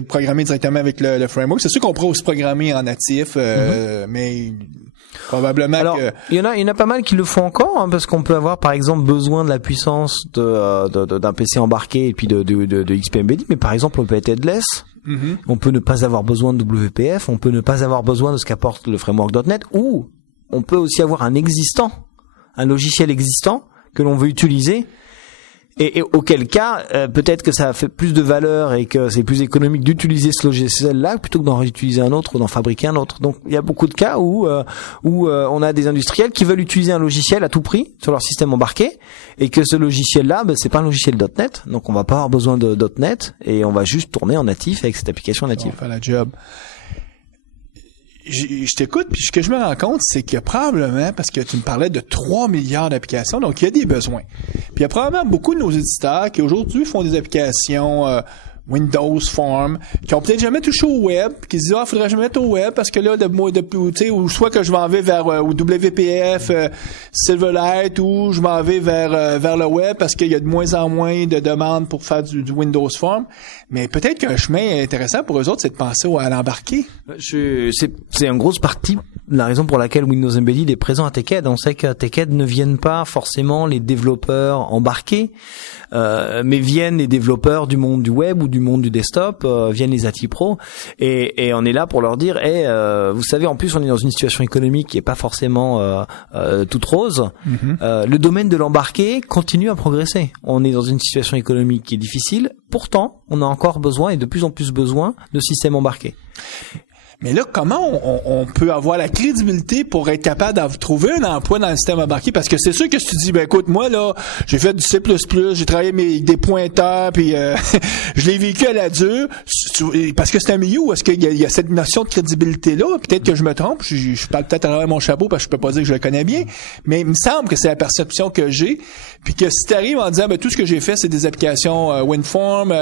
programmer directement avec le framework. C'est sûr qu'on pourrait aussi programmer en natif mais probablement. Alors, il y en a pas mal qui le font encore, hein, parce qu'on peut avoir par exemple besoin de la puissance d'un PC embarqué et puis de XP Embedded, mais par exemple on peut être headless. On peut ne pas avoir besoin de WPF, on peut ne pas avoir besoin de ce qu'apporte le framework .NET, ou on peut aussi avoir un logiciel existant que l'on veut utiliser. Et auquel cas, peut-être que ça fait plus de valeur et que c'est plus économique d'utiliser ce logiciel-là plutôt que d'en utiliser un autre ou d'en fabriquer un autre. Donc, il y a beaucoup de cas où on a des industriels qui veulent utiliser un logiciel à tout prix sur leur système embarqué et que ce logiciel-là, c'est pas un logiciel .NET, donc on va pas avoir besoin de .NET et on va juste tourner en natif avec cette application native. On va faire la job. Je t'écoute, puis ce que je me rends compte, c'est que probablement, parce que tu me parlais de 3 milliards d'applications, donc il y a des besoins. Puis il y a probablement beaucoup de nos éditeurs qui aujourd'hui font des applications Windows Form, qui ont peut-être jamais touché au web, qui se disent faudrait que je me mette au web parce que là tu sais, ou soit que je m'en vais vers WPF, Silverlight, ou je m'en vais vers le web parce qu'il y a de moins en moins de demandes pour faire du Windows Form. Mais peut-être qu'un chemin intéressant pour eux autres, c'est de penser à l'embarquer. C'est une grosse partie la raison pour laquelle Windows Embedded est présent à TechEd. On sait qu'à TechEd ne viennent pas forcément les développeurs embarqués, mais viennent les développeurs du monde du web ou du du monde du desktop, viennent les ATI Pro, et on est là pour leur dire, vous savez, en plus on est dans une situation économique qui est pas forcément toute rose. Le domaine de l'embarqué continue à progresser. On est dans une situation économique qui est difficile. Pourtant, on a encore besoin et de plus en plus besoin de systèmes embarqués. Mais là, comment on peut avoir la crédibilité pour être capable de trouver un emploi dans le système embarqué? Parce que c'est sûr que si tu dis, ben écoute, moi là, j'ai fait du C++, j'ai travaillé avec des pointeurs, puis je l'ai vécu à la dure, parce que c'est un milieu où est-ce qu'il y a cette notion de crédibilité-là. Peut-être que je me trompe, je parle peut-être à travers mon chapeau parce que je peux pas dire que je le connais bien, mais il me semble que c'est la perception que j'ai, puis que si tu arrives en disant, ben tout ce que j'ai fait, c'est des applications WinForm,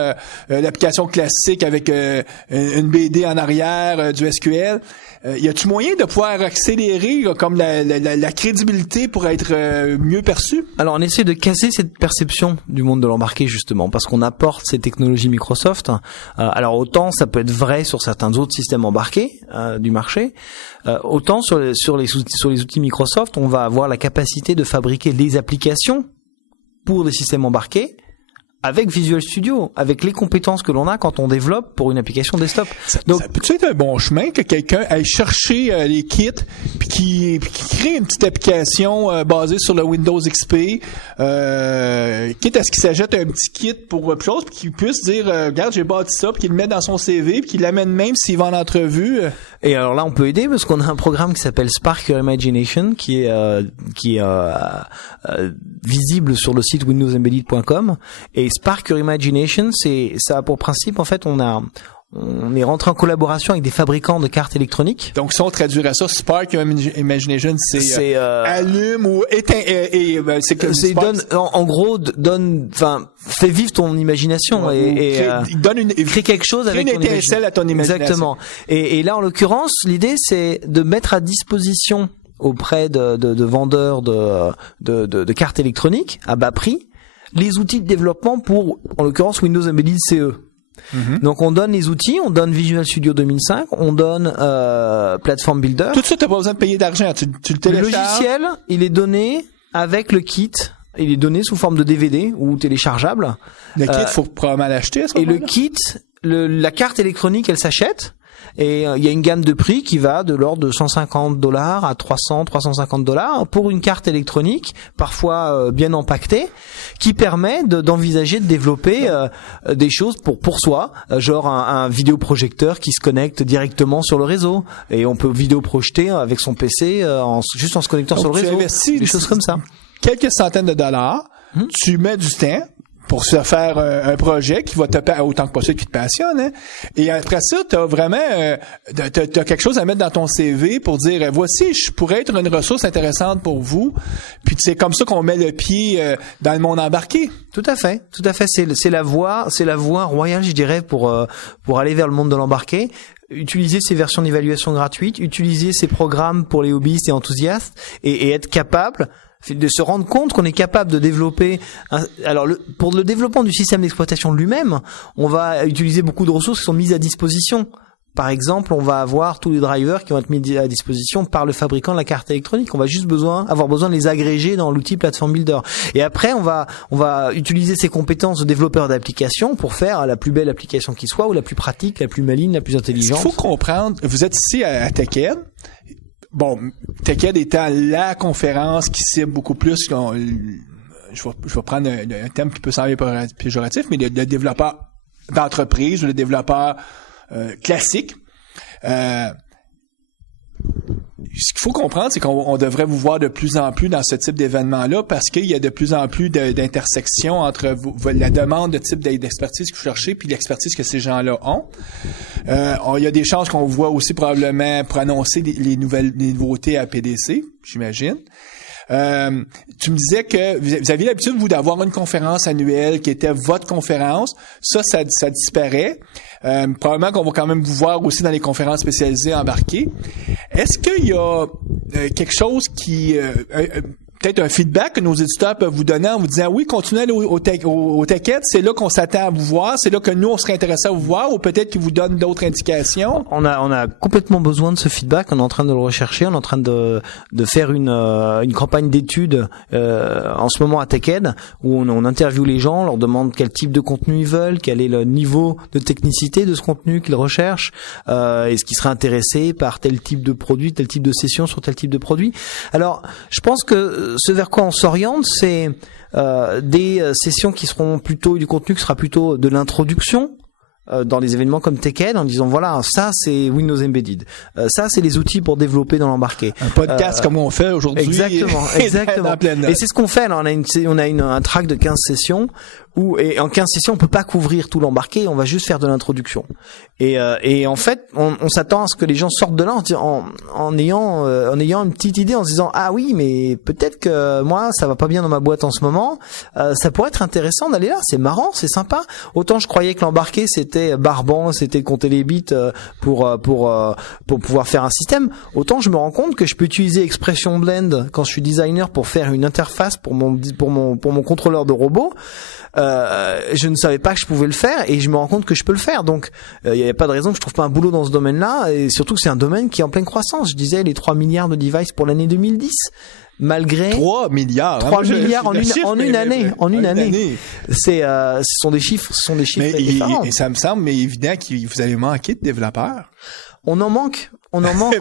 l'application classique avec une BD en arrière, du SQL. Y a-tu moyen de pouvoir accélérer comme la crédibilité pour être mieux perçu? Alors on essaie de casser cette perception du monde de l'embarqué justement parce qu'on apporte ces technologies Microsoft. Alors autant ça peut être vrai sur certains autres systèmes embarqués du marché, autant sur les outils Microsoft, on va avoir la capacité de fabriquer des applications pour des systèmes embarqués avec Visual Studio, avec les compétences que l'on a quand on développe pour une application desktop. Donc, ça peut-être un bon chemin que quelqu'un aille chercher les kits puis qui crée une petite application basée sur le Windows XP, quitte à ce qu'il s'achète un petit kit pour autre chose puis qu'il puisse dire regarde, j'ai bâti ça, puis qu'il le met dans son CV puis qu'il l'amène même s'il va en entrevue. Et alors là, on peut aider parce qu'on a un programme qui s'appelle Spark Your Imagination qui est visible sur le site windowsembedded.com. Et Spark Your Imagination, ça a pour principe, en fait, on est rentré en collaboration avec des fabricants de cartes électroniques. Donc, si on traduirait ça, Spark Your Imagination, c'est allume ou éteint, c'est donne, en gros, fais vivre ton imagination crée quelque chose avec ton étincelle à ton imagination. Exactement. Et là, en l'occurrence, l'idée, c'est de mettre à disposition auprès de vendeurs de cartes électroniques à bas prix les outils de développement pour, en l'occurrence, Windows Embedded CE. Donc on donne les outils, on donne Visual Studio 2005, on donne Platform Builder. Tout ça, t'as pas besoin de payer d'argent, tu le télécharges. Le logiciel, il est donné avec le kit, il est donné sous forme de DVD ou téléchargeable. Le kit, faut probablement l'acheter à ce moment-là. Et le kit, la carte électronique, elle s'achète. Et il y a une gamme de prix qui va de l'ordre de $150 à $350 pour une carte électronique, parfois bien empaquetée, qui permet d'envisager de développer des choses pour soi, genre un vidéoprojecteur qui se connecte directement sur le réseau et on peut vidéoprojeter avec son PC juste en se connectant sur le réseau, des choses comme ça. Quelques centaines de dollars, tu mets du temps pour se faire un projet qui va te autant que possible qui te passionne, hein. Et après ça, t'as vraiment t'as quelque chose à mettre dans ton CV pour dire voici, je pourrais être une ressource intéressante pour vous. Puis c'est comme ça qu'on met le pied dans le monde embarqué. Tout à fait. C'est la voie royale, je dirais, pour aller vers le monde de l'embarqué. Utiliser ces versions d'évaluation gratuites, utiliser ces programmes pour les hobbyistes et enthousiastes et être capable de se rendre compte qu'on est capable de développer pour le développement du système d'exploitation lui-même, on va utiliser beaucoup de ressources qui sont mises à disposition. Par exemple, on va avoir tous les drivers qui vont être mis à disposition par le fabricant de la carte électronique. On va juste avoir besoin de les agréger dans l'outil Platform Builder. Et après, on va utiliser ces compétences de développeur d'application pour faire la plus belle application qui soit, ou la plus pratique, la plus maligne, la plus intelligente. Il faut comprendre, vous êtes ici à TechEd. Bon, TechEd étant la conférence qui cible beaucoup plus, je vais prendre un thème qui peut sembler péjoratif, mais le développeur d'entreprise ou le développeur classique. Ce qu'il faut comprendre, c'est qu'on devrait vous voir de plus en plus dans ce type d'événement-là parce qu'il y a de plus en plus d'intersections entre la demande de type d'expertise que vous cherchez puis l'expertise que ces gens-là ont. Il y a des chances qu'on voit aussi probablement prononcer les nouveautés à PDC, j'imagine. Tu me disais que vous aviez l'habitude, vous, d'avoir une conférence annuelle qui était votre conférence. Ça disparaît. Probablement qu'on va quand même vous voir aussi dans les conférences spécialisées embarquées. Est-ce qu'il y a quelque chose qui... peut-être un feedback que nos éditeurs peuvent vous donner en vous disant oui, continuez à aller au TechEd, c'est là qu'on s'attend à vous voir, c'est là que nous on serait intéressés à vous voir, ou peut-être qu'ils vous donnent d'autres indications. On a complètement besoin de ce feedback, on est en train de le rechercher, on est en train de faire une campagne d'études en ce moment à TechEd où on interviewe les gens, on leur demande quel type de contenu ils veulent, quel est le niveau de technicité de ce contenu qu'ils recherchent, est-ce qu'ils seraient intéressés par tel type de produit, tel type de session sur tel type de produit. Alors, je pense que ce vers quoi on s'oriente, c'est des sessions qui seront plutôt du contenu qui sera plutôt de l'introduction dans les événements comme TechEd, en disant voilà, ça c'est Windows Embedded, ça c'est les outils pour développer dans l'embarqué. Un podcast comme on fait aujourd'hui. Exactement. Et c'est ce qu'on fait là. On a un track de 15 sessions et en 15 sessions on peut pas couvrir tout l'embarqué, on va juste faire de l'introduction. Et en fait, on s'attend à ce que les gens sortent de là en ayant une petite idée, en se disant ah oui, mais peut-être que moi ça va pas bien dans ma boîte en ce moment, ça pourrait être intéressant d'aller là, c'est marrant, c'est sympa. Autant je croyais que l'embarqué c'était barbant, c'était compter les bits pour pouvoir faire un système, autant je me rends compte que je peux utiliser Expression Blend quand je suis designer pour faire une interface pour mon contrôleur de robot. Je ne savais pas que je pouvais le faire et je me rends compte que je peux le faire. Donc il n'y a pas de raison que je trouve pas un boulot dans ce domaine-là, et surtout que c'est un domaine qui est en pleine croissance. Je disais les 3 milliards de devices pour l'année 2010. Malgré 3 milliards, 3 milliards en une année. Ce sont des chiffres différents. Et ça me semble mais évident que vous avez manqué de développeurs. On en manque, on en manque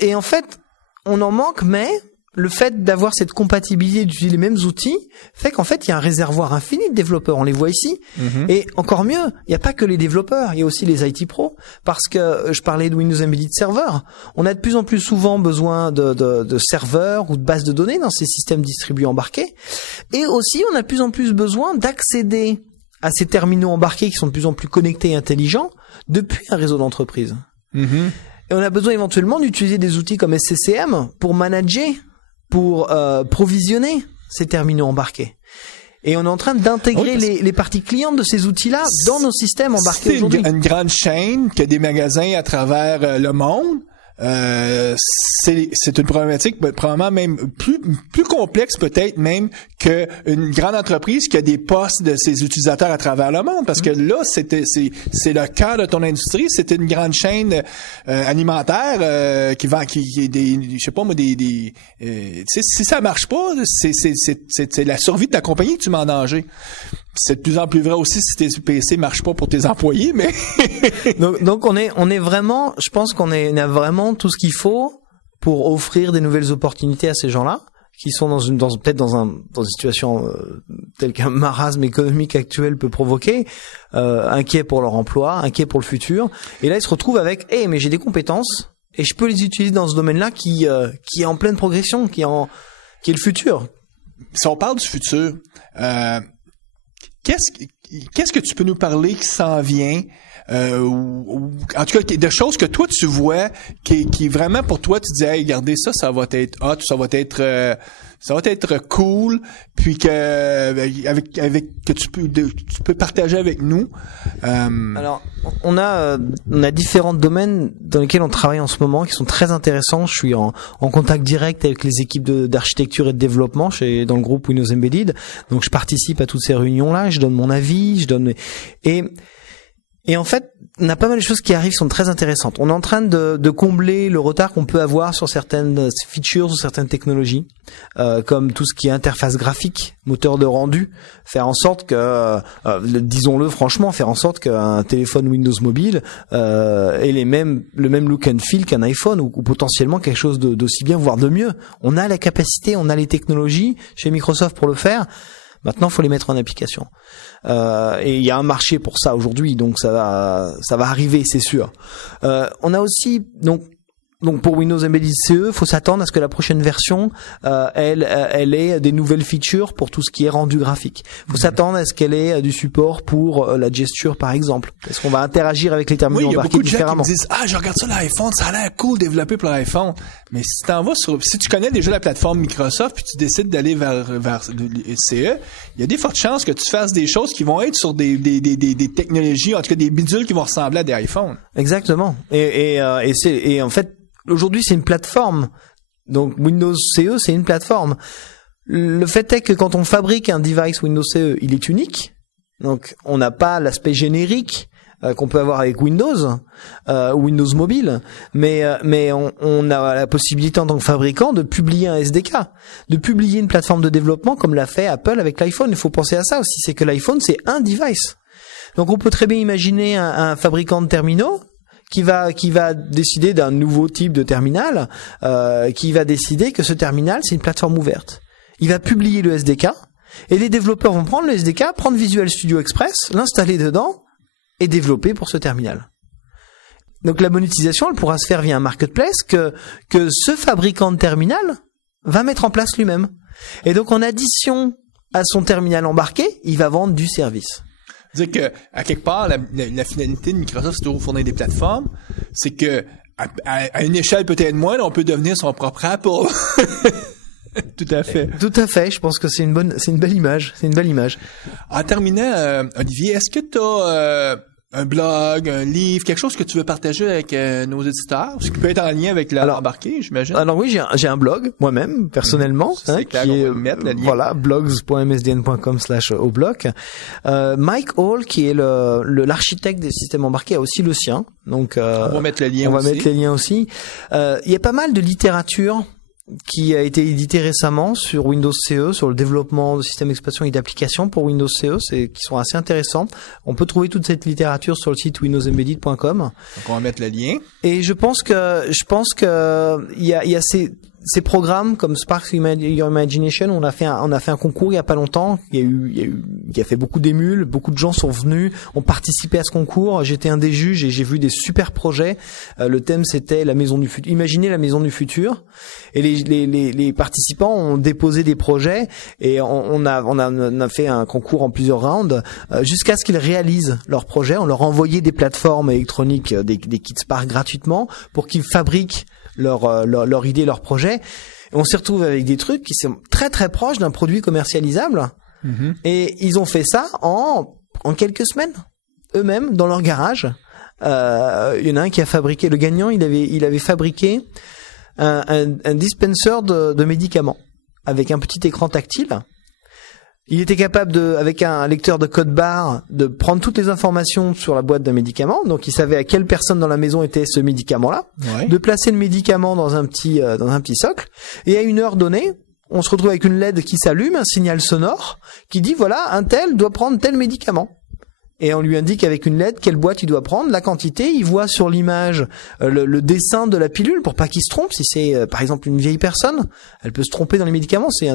et en fait, on en manque, mais le fait d'avoir cette compatibilité, d'utiliser les mêmes outils, fait qu'en fait, il y a un réservoir infini de développeurs. On les voit ici. Et encore mieux, il n'y a pas que les développeurs, il y a aussi les IT pros. Parce que je parlais de Windows Embedded Server. On a de plus en plus souvent besoin de serveurs ou de bases de données dans ces systèmes distribués embarqués. Et aussi, on a de plus en plus besoin d'accéder à ces terminaux embarqués qui sont de plus en plus connectés et intelligents depuis un réseau d'entreprise. Et on a besoin éventuellement d'utiliser des outils comme SCCM pour manager, pour provisionner ces terminaux embarqués. Et on est en train d'intégrer les parties clientes de ces outils-là dans nos systèmes embarqués aujourd'hui. C'est une grande chaîne qui a des magasins à travers le monde. C'est une problématique probablement même plus complexe peut-être même que une grande entreprise qui a des postes de ses utilisateurs à travers le monde, parce que là c'est le cœur de ton industrie, c'est une grande chaîne alimentaire qui vend qui des je sais pas moi des si ça marche pas, c'est la survie de ta compagnie que tu mets en danger. C'est de plus en plus vrai aussi si tes PC marchent pas pour tes employés, mais donc on est vraiment, je pense qu'on a vraiment tout ce qu'il faut pour offrir des nouvelles opportunités à ces gens-là qui sont peut-être dans une situation telle qu'un marasme économique actuel peut provoquer, inquiets pour leur emploi, inquiets pour le futur, et là ils se retrouvent avec mais j'ai des compétences et je peux les utiliser dans ce domaine-là qui est en pleine progression, qui est le futur. Si on parle du futur, qu'est-ce que tu peux nous parler qui s'en vient, en tout cas de choses que toi tu vois qui vraiment pour toi tu dis hey, regardez ça va être hot, ça va être cool, puis que avec que tu peux partager avec nous. Alors on a différents domaines dans lesquels on travaille en ce moment qui sont très intéressants. Je suis en contact direct avec les équipes d'architecture et de développement dans le groupe Windows Embedded. Donc je participe à toutes ces réunions-là, je donne mon avis, et en fait, on a pas mal de choses qui arrivent, qui sont très intéressantes. On est en train de combler le retard qu'on peut avoir sur certaines features ou certaines technologies, comme tout ce qui est interface graphique, moteur de rendu, faire en sorte que, disons-le franchement, faire en sorte qu'un téléphone Windows mobile ait le même look and feel qu'un iPhone ou potentiellement quelque chose d'aussi bien, voire de mieux. On a la capacité, on a les technologies chez Microsoft pour le faire. Maintenant, il faut les mettre en application. Et il y a un marché pour ça aujourd'hui, donc ça va arriver, c'est sûr. On a aussi donc pour Windows Embedded CE, faut s'attendre à ce que la prochaine version, elle ait des nouvelles features pour tout ce qui est rendu graphique. Faut s'attendre à ce qu'elle ait du support pour la gesture, par exemple. Est-ce qu'on va interagir avec les terminaux embarqués différemment? Oui, il y a beaucoup de gens qui me disent je regarde ça l'iPhone, ça a l'air cool développé pour l'iPhone. Mais si tu connais déjà la plateforme Microsoft puis tu décides d'aller vers CE, il y a des fortes chances que tu fasses des choses qui vont être sur des technologies, en tout cas des bidules qui vont ressembler à des iPhones. Exactement. Et en fait, aujourd'hui, c'est une plateforme Donc Windows CE, c'est une plateforme. Le fait est que quand on fabrique un device Windows CE, il est unique. Donc on n'a pas l'aspect générique qu'on peut avoir avec Windows ou Windows Mobile, mais on a la possibilité en tant que fabricant de publier un SDK, de publier une plateforme de développement comme l'a fait Apple avec l'iPhone. Il faut penser à ça aussi, c'est que l'iPhone c'est un device. Donc on peut très bien imaginer un fabricant de terminaux qui va décider d'un nouveau type de terminal, qui va décider que ce terminal c'est une plateforme ouverte. Il va publier le SDK et les développeurs vont prendre le SDK, prendre Visual Studio Express, l'installer dedans et développer pour ce terminal. Donc la monétisation, elle pourra se faire via un marketplace que ce fabricant de terminal va mettre en place lui-même. Et donc en addition à son terminal embarqué, il va vendre du service. Dire que à quelque part la finalité de Microsoft, c'est toujours fournir des plateformes, c'est que à une échelle peut-être moindre, on peut devenir son propre Apple. Tout à fait. Tout à fait. Je pense que c'est une belle image. C'est une belle image. En terminant, Olivier, est-ce que tu as un blog, un livre, quelque chose que tu veux partager avec nos éditeurs, ce qui peut être en lien avec l'embarqué, j'imagine? Alors oui, j'ai un blog moi-même personnellement, c'est clair, qui est mettre le lien. Voilà, blogs.msdn.com/oblock. Mike Hall, qui est l'architecte des systèmes embarqués, a aussi le sien. Donc on va mettre le lien aussi. On va mettre les liens aussi. Il y a pas mal de littérature qui a été édité récemment sur Windows CE, sur le développement de systèmes d'exploitation et d'applications pour Windows CE, qui sont assez intéressants. On peut trouver toute cette littérature sur le site windowsembedded.com. Donc on va mettre le lien. Et je pense que il y a ces programmes comme Spark Your Imagination. On a fait un concours il y a pas longtemps. Il a fait beaucoup d'émules. Beaucoup de gens sont venus, ont participé à ce concours. J'étais un des juges et j'ai vu des super projets. Le thème c'était la maison du futur. Imaginez la maison du futur. Et les participants ont déposé des projets et on a fait un concours en plusieurs rounds jusqu'à ce qu'ils réalisent leurs projets. On leur envoyait des plateformes électroniques, des kits Spark gratuitement pour qu'ils fabriquent leur idée, leur projet. Et on s'y retrouve avec des trucs qui sont très très proches d'un produit commercialisable. Mm-hmm. Et ils ont fait ça en quelques semaines, eux-mêmes, dans leur garage. Il y en a un qui a fabriqué, le gagnant, il avait fabriqué un dispenser de médicaments avec un petit écran tactile. Il était capable avec un lecteur de code barre, de prendre toutes les informations sur la boîte d'un médicament. Donc, il savait à quelle personne dans la maison était ce médicament-là. Ouais. De placer le médicament dans un petit socle. Et à une heure donnée, on se retrouve avec une LED qui s'allume, un signal sonore qui dit voilà, un tel doit prendre tel médicament. Et on lui indique avec une LED quelle boîte il doit prendre, la quantité. Il voit sur l'image le dessin de la pilule pour pas qu'il se trompe. Si c'est par exemple une vieille personne, elle peut se tromper dans les médicaments. C'est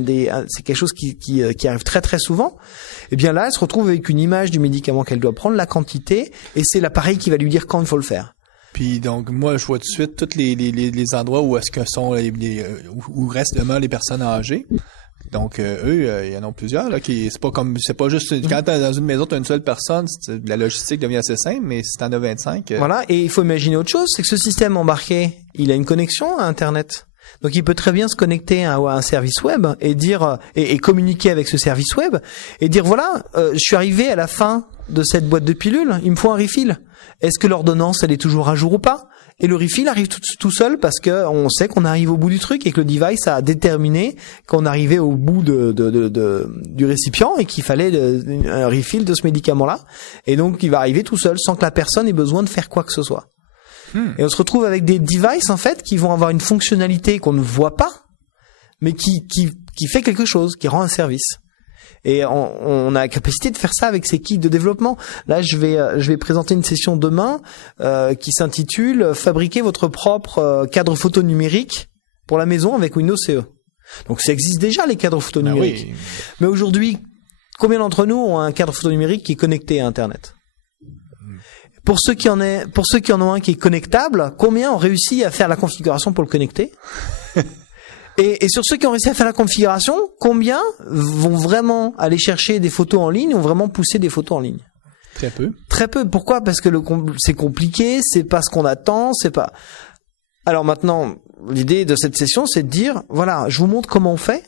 quelque chose qui arrive très très souvent. Et bien là, elle se retrouve avec une image du médicament qu'elle doit prendre, la quantité, et c'est l'appareil qui va lui dire quand il faut le faire. Puis donc moi je vois tout de suite tous les endroits où est-ce que sont où restent vraiment les personnes âgées. Donc eux, il y en a plusieurs là qui c'est pas juste quand t'es dans une maison t'as une seule personne, la logistique devient assez simple, mais si t'en as 25. Voilà, et il faut imaginer autre chose, c'est que ce système embarqué, il a une connexion à Internet. Donc il peut très bien se connecter à un service web et dire et communiquer avec ce service web et dire voilà, je suis arrivé à la fin de cette boîte de pilules, il me faut un refill. Est-ce que l'ordonnance elle est toujours à jour ou pas? Et le refill arrive tout seul parce que on sait qu'on arrive au bout du truc et que le device a déterminé qu'on arrivait au bout du récipient et qu'il fallait un refill de ce médicament-là. Et donc il va arriver tout seul sans que la personne ait besoin de faire quoi que ce soit. Et on se retrouve avec des devices en fait qui vont avoir une fonctionnalité qu'on ne voit pas, mais qui fait quelque chose, qui rend un service. Et on a la capacité de faire ça avec ces kits de développement. Là, je vais présenter une session demain qui s'intitule Fabriquer votre propre cadre photo numérique pour la maison avec Windows CE. Donc ça existe déjà les cadres photo numériques. Oui. Mais aujourd'hui, combien d'entre nous ont un cadre photo numérique qui est connecté à Internet? Pour ceux qui en ont un qui est connectable, combien ont réussi à faire la configuration pour le connecter? Et sur ceux qui ont réussi à faire la configuration, combien vont vraiment aller chercher des photos en ligne, ont vraiment poussé des photos en ligne? Très peu. Très peu. Pourquoi? Parce que c'est compliqué, c'est pas ce qu'on attend, c'est pas. Alors maintenant, l'idée de cette session, c'est de dire, voilà, je vous montre comment on fait.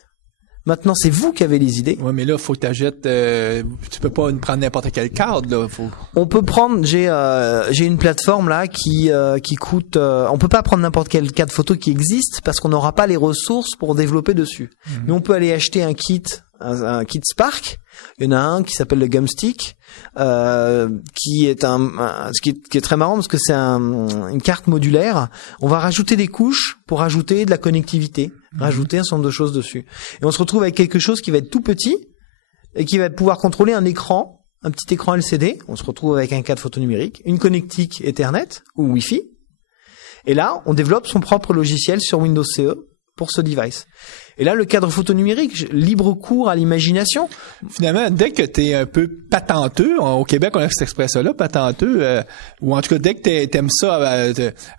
Maintenant, c'est vous qui avez les idées. Ouais, mais là, faut que t'achètes, tu peux pas prendre n'importe quel cadre, là. On peut prendre, j'ai une plateforme là qui coûte, on peut pas prendre n'importe quel cadre photo qui existe parce qu'on n'aura pas les ressources pour développer dessus. Mais on peut aller acheter un kit Spark. Il y en a un qui s'appelle le Gumstick, qui est qui est très marrant parce que c'est une carte modulaire. On va rajouter des couches pour rajouter de la connectivité, rajouter un certain nombre de choses dessus. Et on se retrouve avec quelque chose qui va être tout petit et qui va pouvoir contrôler un écran, un petit écran LCD. On se retrouve avec un cadre photo numérique, une connectique Ethernet ou Wi-Fi. Et là, on développe son propre logiciel sur Windows CE pour ce device. Et là, le cadre photo numérique, libre cours à l'imagination. Finalement, dès que t'es un peu patenteux, au Québec, on a cette expression-là, patenteux, ou en tout cas, dès que t'aimes ça,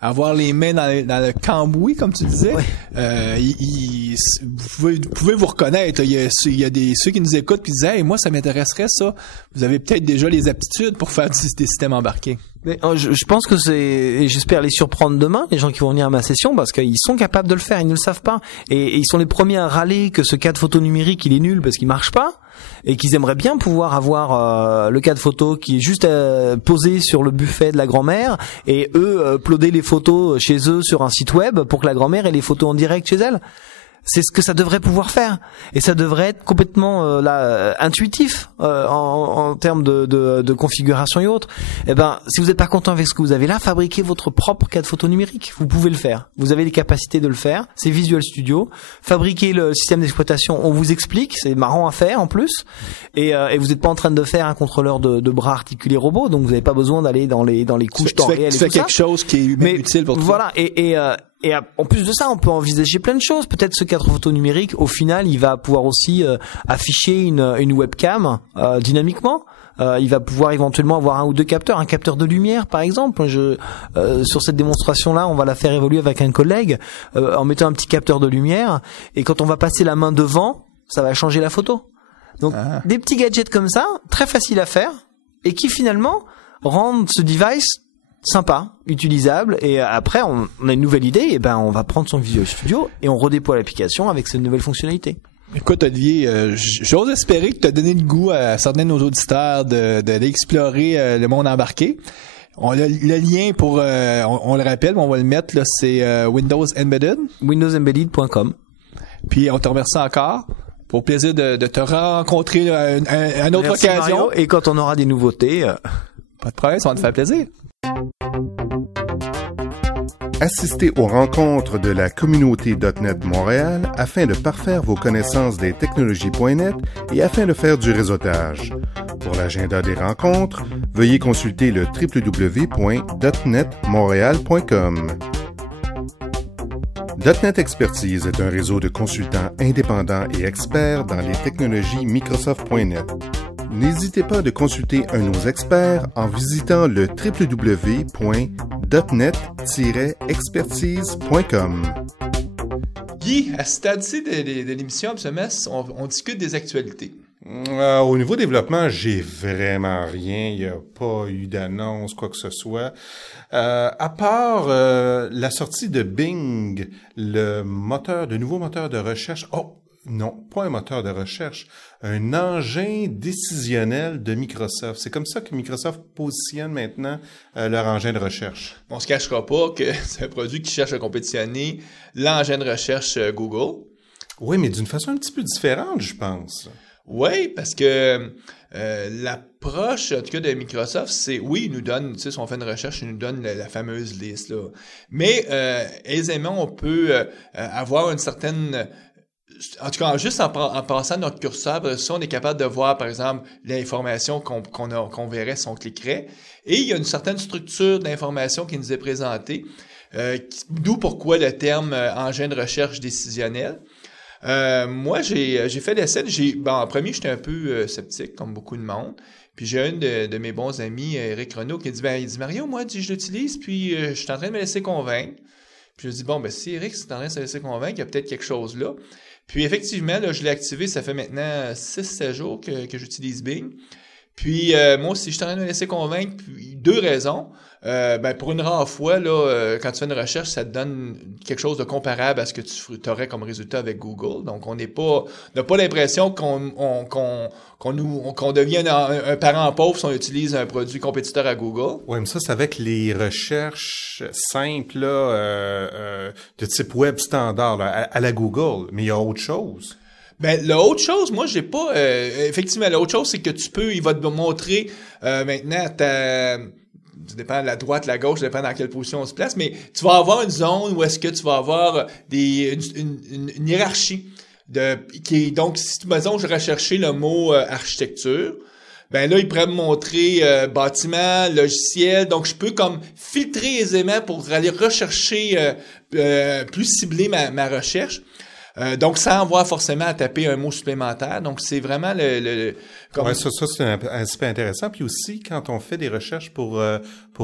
avoir les mains dans le cambouis, comme tu disais, vous pouvez vous reconnaître. Il y a ceux qui nous écoutent qui disent, hey, moi, ça m'intéresserait, ça. Vous avez peut-être déjà les aptitudes pour faire des systèmes embarqués. Mais je pense que et j'espère les surprendre demain, les gens qui vont venir à ma session, parce qu'ils sont capables de le faire, ils ne le savent pas. Et ils sont les premiers à râler que ce cadre photo numérique, il est nul parce qu'il marche pas, et qu'ils aimeraient bien pouvoir avoir le cadre photo qui est juste posé sur le buffet de la grand-mère, et eux uploader les photos chez eux sur un site web pour que la grand-mère ait les photos en direct chez elle. C'est ce que ça devrait pouvoir faire, et ça devrait être complètement intuitif en termes de configuration et autres. Eh ben, si vous n'êtes pas content avec ce que vous avez là, fabriquez votre propre cadre photo numérique. Vous pouvez le faire. Vous avez les capacités de le faire. C'est Visual Studio. Fabriquez le système d'exploitation. On vous explique. C'est marrant à faire en plus. Et vous n'êtes pas en train de faire un contrôleur de bras articulés robot, donc vous n'avez pas besoin d'aller dans les couches temps réel et tout ça. Tu fais quelque chose qui est même utile pour toi. Voilà. Et en plus de ça, on peut envisager plein de choses. Peut-être ce cadre photo numérique, au final, il va pouvoir aussi afficher une webcam dynamiquement. Il va pouvoir éventuellement avoir un ou deux capteurs, un capteur de lumière par exemple. Sur cette démonstration-là, on va la faire évoluer avec un collègue en mettant un petit capteur de lumière. Et quand on va passer la main devant, ça va changer la photo. Donc des petits gadgets comme ça, très faciles à faire, et qui finalement rendent ce device sympa, utilisable, et après on a une nouvelle idée, et ben on va prendre son Visual Studio et on redéploie l'application avec cette nouvelle fonctionnalité. Écoute Olivier, j'ose espérer que tu as donné le goût à certains de nos auditeurs d'explorer le monde embarqué. On a le lien pour, on le rappelle, mais on va le mettre là, c'est Windows Embedded. WindowsEmbedded.com. Puis on te remercie encore. Pour plaisir de te rencontrer à une autre Merci occasion. Mario. Et quand on aura des nouveautés, pas de problème, ça va te faire plaisir. Assistez aux rencontres de la communauté .NET Montréal afin de parfaire vos connaissances des technologies.net et afin de faire du réseautage. Pour l'agenda des rencontres, veuillez consulter le www.netmontreal.com. .NET Expertise est un réseau de consultants indépendants et experts dans les technologies Microsoft.net. N'hésitez pas de consulter un de nos experts en visitant le www.net-expertise.com. Guy, à ce stade-ci de l'émission, on discute des actualités. Au niveau développement, j'ai vraiment rien. Il n'y a pas eu d'annonce, quoi que ce soit. À part la sortie de Bing, le nouveau moteur de recherche. Oh, non, pas un moteur de recherche, un engin décisionnel de Microsoft. C'est comme ça que Microsoft positionne maintenant leur engin de recherche. On se cachera pas que c'est un produit qui cherche à compétitionner l'engin de recherche Google. Oui, mais d'une façon un petit peu différente, je pense. Oui, parce que l'approche, en tout cas, de Microsoft, c'est, oui, ils nous donnent, tu sais, si on fait une recherche, ils nous donnent la fameuse liste, là. Mais aisément, on peut avoir une certaine... En tout cas, juste en passant notre curseur, ça, on est capable de voir, par exemple, l'information qu'on verrait si on cliquerait. Et il y a une certaine structure d'information qui nous est présentée, d'où pourquoi le terme engin de recherche décisionnel. Moi, j'ai fait l'essai. En premier, j'étais un peu sceptique, comme beaucoup de monde. Puis j'ai un de mes bons amis, Eric Renaud, qui dit, il dit, Mario, moi, je l'utilise, puis je suis en train de me laisser convaincre. Puis je dis, si Eric est en train de se laisser convaincre, il y a peut-être quelque chose là. Puis effectivement, là, je l'ai activé, ça fait maintenant 6-7 jours que j'utilise Bing. Puis moi aussi, je suis en train de me laisser convaincre. Puis 2 raisons. Pour une rare fois, là, quand tu fais une recherche, ça te donne quelque chose de comparable à ce que tu aurais comme résultat avec Google. Donc, on n'a pas l'impression qu'on devient un parent pauvre si on utilise un produit compétiteur à Google. Oui, mais ça, c'est avec les recherches simples là, de type web standard là, à la Google. Mais il y a autre chose. L'autre chose, moi, j'ai pas... effectivement, l'autre chose, c'est que il va te montrer maintenant ça dépend de la droite, la gauche, ça dépend dans quelle position on se place, mais tu vas avoir une zone où est-ce que tu vas avoir une hiérarchie donc, si, disons, je recherchais le mot architecture, là, il pourrait me montrer bâtiment, logiciel, donc je peux comme filtrer aisément pour aller rechercher plus cibler ma recherche. Donc, sans avoir forcément à taper un mot supplémentaire. Donc, c'est vraiment Ouais, ça c'est un aspect intéressant. Puis aussi, quand on fait des recherches pour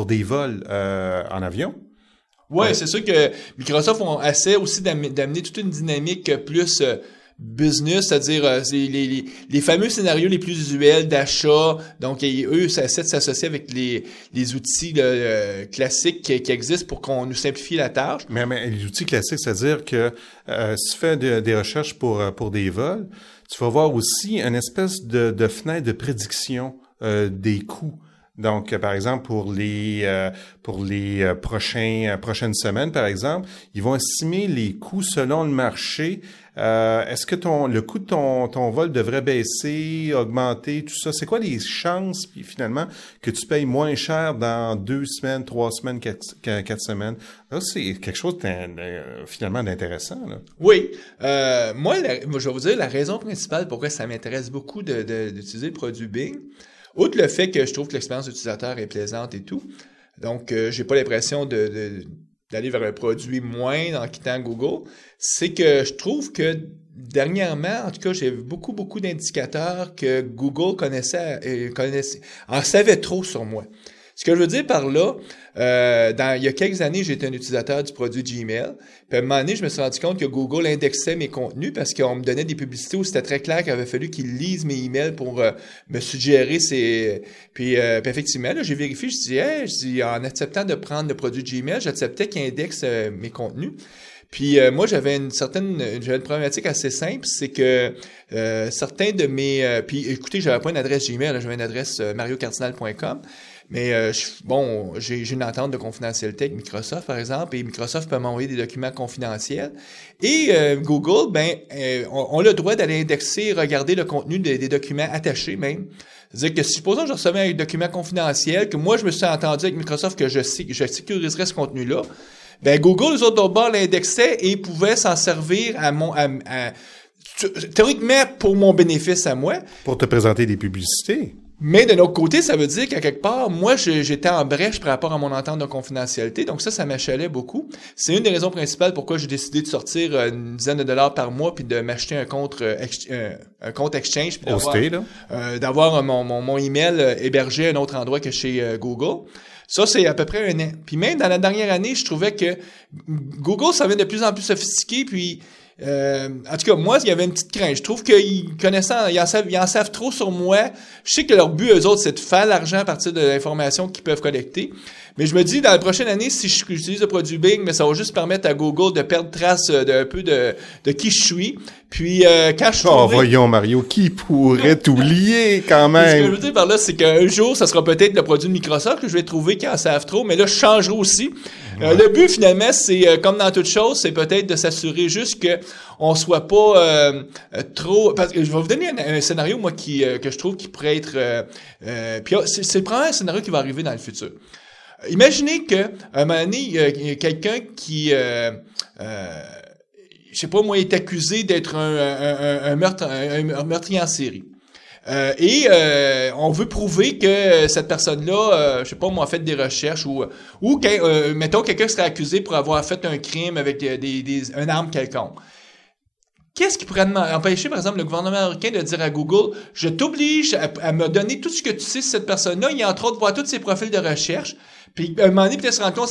des vols en avion. Ouais, c'est sûr que Microsoft essaie aussi d'amener toute une dynamique plus business, c'est-à-dire les fameux scénarios les plus usuels d'achat. Donc, eux, ça essaie de s'associer avec les outils classiques qui existent pour qu'on nous simplifie la tâche. Mais les outils classiques, c'est-à-dire que si tu fais des recherches pour des vols, tu vas voir aussi une espèce de fenêtre de prédiction des coûts. Donc, par exemple, pour les prochaines semaines, par exemple, ils vont estimer les coûts selon le marché. Est-ce que le coût de ton vol devrait baisser, augmenter, tout ça? C'est quoi les chances, puis finalement, que tu payes moins cher dans 2 semaines, 3 semaines, 4 semaines? Là, c'est quelque chose finalement d'intéressant, là. Oui. Moi, je vais vous dire la raison principale pourquoi ça m'intéresse beaucoup d'utiliser le produit Bing. Outre le fait que je trouve que l'expérience utilisateur est plaisante et tout, donc j'ai pas l'impression d'aller vers un produit moindre en quittant Google, c'est que je trouve que dernièrement, en tout cas, j'ai vu beaucoup d'indicateurs que Google en savait trop sur moi. Ce que je veux dire par là, il y a quelques années, j'étais un utilisateur du produit Gmail. Puis à un moment donné, je me suis rendu compte que Google indexait mes contenus parce qu'on me donnait des publicités où c'était très clair qu'il avait fallu qu'ils lisent mes emails pour me suggérer Puis effectivement, là, j'ai vérifié, je dis, en acceptant de prendre le produit Gmail, j'acceptais qu'il indexe mes contenus. Puis moi, j'avais une problématique assez simple, c'est que certains de mes... puis écoutez, j'avais pas une adresse Gmail, là, j'avais une adresse mariocardinal.com. Mais j'ai une entente de confidentialité avec Microsoft, par exemple, et Microsoft peut m'envoyer des documents confidentiels. Et Google, on a le droit d'aller indexer et regarder le contenu des documents attachés même. C'est-à-dire que supposons que je recevais un document confidentiel, que moi je me suis entendu avec Microsoft que je sécuriserais ce contenu-là, Google, eux autres d'autre bord, l'indexait et pouvait s'en servir théoriquement pour mon bénéfice à moi. Pour te présenter des publicités. Mais de l'autre côté, ça veut dire qu'à quelque part, moi, j'étais en brèche par rapport à mon entente de confidentialité. Donc ça m'achalait beaucoup. C'est une des raisons principales pourquoi j'ai décidé de sortir une dizaine de dollars par mois puis de m'acheter un compte Exchange. Puis d'avoir mon email hébergé à un autre endroit que chez Google. Ça, c'est à peu près 1 an. Puis même dans la dernière année, je trouvais que Google, ça devient de plus en plus sophistiqué. Puis en tout cas, moi, il y avait une petite crainte. Je trouve qu'ils en savent trop sur moi. Je sais que leur but, eux autres, c'est de faire l'argent à partir de l'information qu'ils peuvent collecter. Mais je me dis, dans la prochaine année, si j'utilise le produit Bing, mais ça va juste permettre à Google de perdre trace d'un peu de qui je suis. Puis, quand je trouverai... voyons, Mario, qui pourrait t'oublier quand même? Ce que je veux dire par là, c'est qu'un jour, ça sera peut-être le produit de Microsoft que je vais trouver qui en savent trop, mais là, je changerai aussi. Le but, finalement, c'est, comme dans toute chose, c'est peut-être de s'assurer juste que on soit pas trop... Parce que je vais vous donner un scénario, moi, que je trouve qui pourrait être... puis c'est probablement un scénario qui va arriver dans le futur. Imaginez que un moment donné, il y a quelqu'un qui... je sais pas, moi, est accusé d'être un meurtrier en série. Et on veut prouver que cette personne-là, je sais pas, moi, a fait des recherches ou mettons quelqu'un serait accusé pour avoir fait un crime avec une arme quelconque. qu'est-ce qui pourrait empêcher, par exemple, le gouvernement américain de dire à Google, je t'oblige à me donner tout ce que tu sais sur cette personne-là, et entre autres, voir tous ses profils de recherche. Puis, à un moment donné, peut-être se rendre compte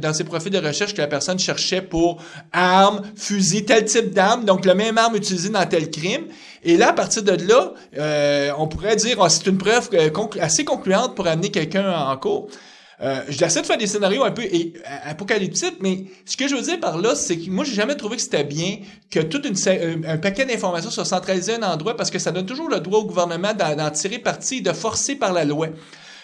dans ses profils de recherche que la personne cherchait pour armes, fusils, tel type d'armes, donc le même arme utilisée dans tel crime. Et là, à partir de là, on pourrait dire, c'est une preuve assez concluante pour amener quelqu'un en cours. J'essaie de faire des scénarios un peu apocalyptiques, mais ce que je veux dire par là, c'est que moi, j'ai jamais trouvé que c'était bien que un paquet d'informations soit centralisé à un endroit parce que ça donne toujours le droit au gouvernement d'en tirer parti et de forcer par la loi.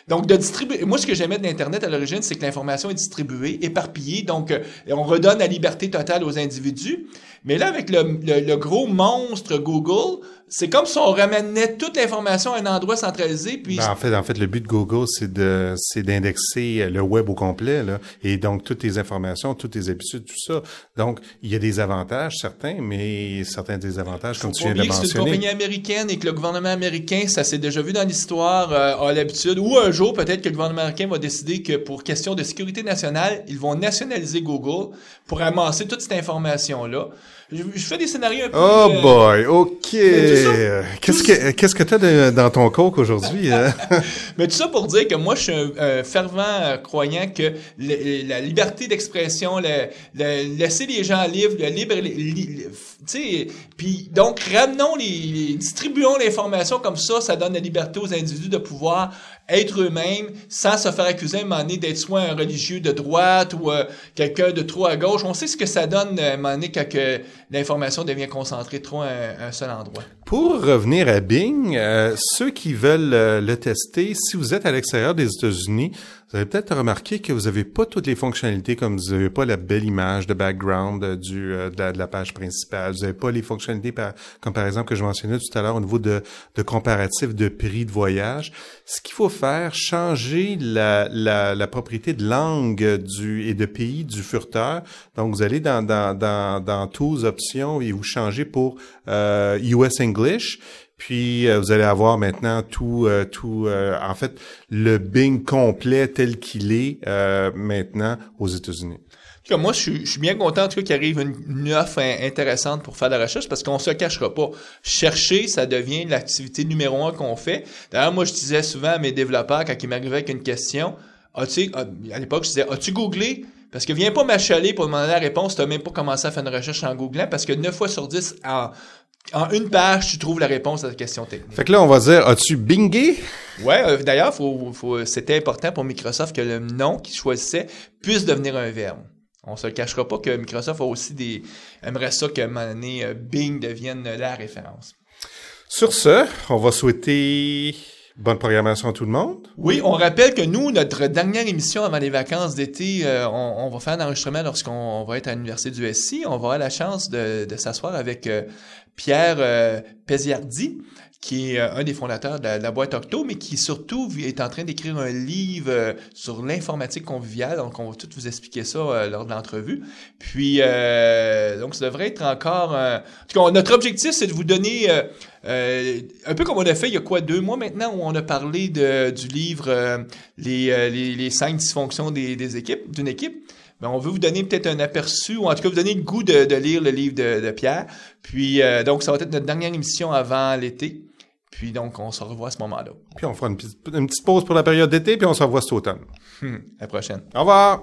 Donc, de distribuer. Moi, ce que j'aimais de l'Internet à l'origine, c'est que l'information est distribuée, éparpillée. Donc, on redonne la liberté totale aux individus. Mais là, avec le gros monstre Google, c'est comme si on ramenait toute l'information à un endroit centralisé. Puis en fait, le but de Google, c'est d'indexer le web au complet, là, et donc toutes tes informations, toutes tes habitudes, tout ça. Donc, il y a des avantages certains, mais certains désavantages, comme tu viens de mentionner. C'est une compagnie américaine et que le gouvernement américain, ça s'est déjà vu dans l'histoire, a l'habitude, ou un jour peut-être que le gouvernement américain va décider que pour question de sécurité nationale, ils vont nationaliser Google pour amasser toute cette information-là. Je fais des scénarios un peu... Oh boy, OK. Qu'est-ce que t'as dans ton coke aujourd'hui? Mais tout ça pour dire que moi, je suis un fervent croyant que la liberté d'expression, laisser les gens libres, le libre... tu sais, puis donc, distribuons l'information comme ça donne la liberté aux individus de pouvoir être eux-mêmes sans se faire accuser à un moment donné d'être soit un religieux de droite ou quelqu'un de trop à gauche. On sait ce que ça donne à un moment donné quand l'information devient concentrée trop à un seul endroit. Pour revenir à Bing, ceux qui veulent le tester, si vous êtes à l'extérieur des États-Unis, vous avez peut-être remarqué que vous n'avez pas toutes les fonctionnalités, comme vous n'avez pas la belle image de background de la page principale. Vous n'avez pas les fonctionnalités comme par exemple que je mentionnais tout à l'heure au niveau de comparatif de prix de voyage. Ce qu'il faut faire, changer la propriété de langue et de pays du furteur. Donc, vous allez dans Tools, options et vous changez pour US English. Puis, vous allez avoir maintenant en fait, le Bing complet tel qu'il est maintenant aux États-Unis. En tout cas, moi, je suis bien content en tout cas qu'il arrive une offre intéressante pour faire de la recherche parce qu'on se cachera pas. Chercher, ça devient l'activité numéro 1 qu'on fait. D'ailleurs, moi, je disais souvent à mes développeurs quand ils m'arrivaient avec une question, à l'époque, je disais, as-tu googlé? Parce que viens pas m'achaler pour demander la réponse, t'as même pas commencé à faire une recherche en googlant parce que 9 fois sur 10, en une page, tu trouves la réponse à ta question technique. Fait que là, on va dire, as-tu bingé? Ouais, d'ailleurs, c'était important pour Microsoft que le nom qu'ils choisissaient puisse devenir un verbe. On se le cachera pas que Microsoft aimerait ça qu'à un moment donné, Bing devienne la référence. Sur ce, on va souhaiter bonne programmation à tout le monde. Oui, on rappelle que nous, notre dernière émission avant les vacances d'été, on va faire un enregistrement lorsqu'on va être à l'université du SI. On va avoir la chance de s'asseoir avec Pierre Péziardi, qui est un des fondateurs de la boîte Octo, mais qui surtout est en train d'écrire un livre sur l'informatique conviviale. Donc, on va tout vous expliquer ça lors de l'entrevue. Puis, donc, ça devrait être encore... En tout cas, notre objectif, c'est de vous donner... un peu comme on a fait il y a 2 mois maintenant, où on a parlé du livre les 5 dysfonctions d'une équipe. Ben, on veut vous donner peut-être un aperçu, ou en tout cas vous donner le goût de lire le livre de Pierre. Puis, donc, ça va être notre dernière émission avant l'été. Puis donc, on se revoit à ce moment-là. Puis on fera une petite pause pour la période d'été, puis on se revoit cet automne. À la prochaine. Au revoir!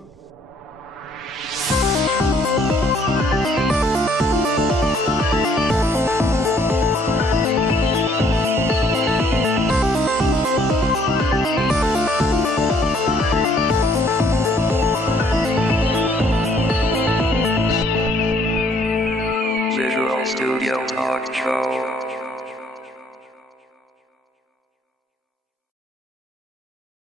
Visual Studio Talk Show.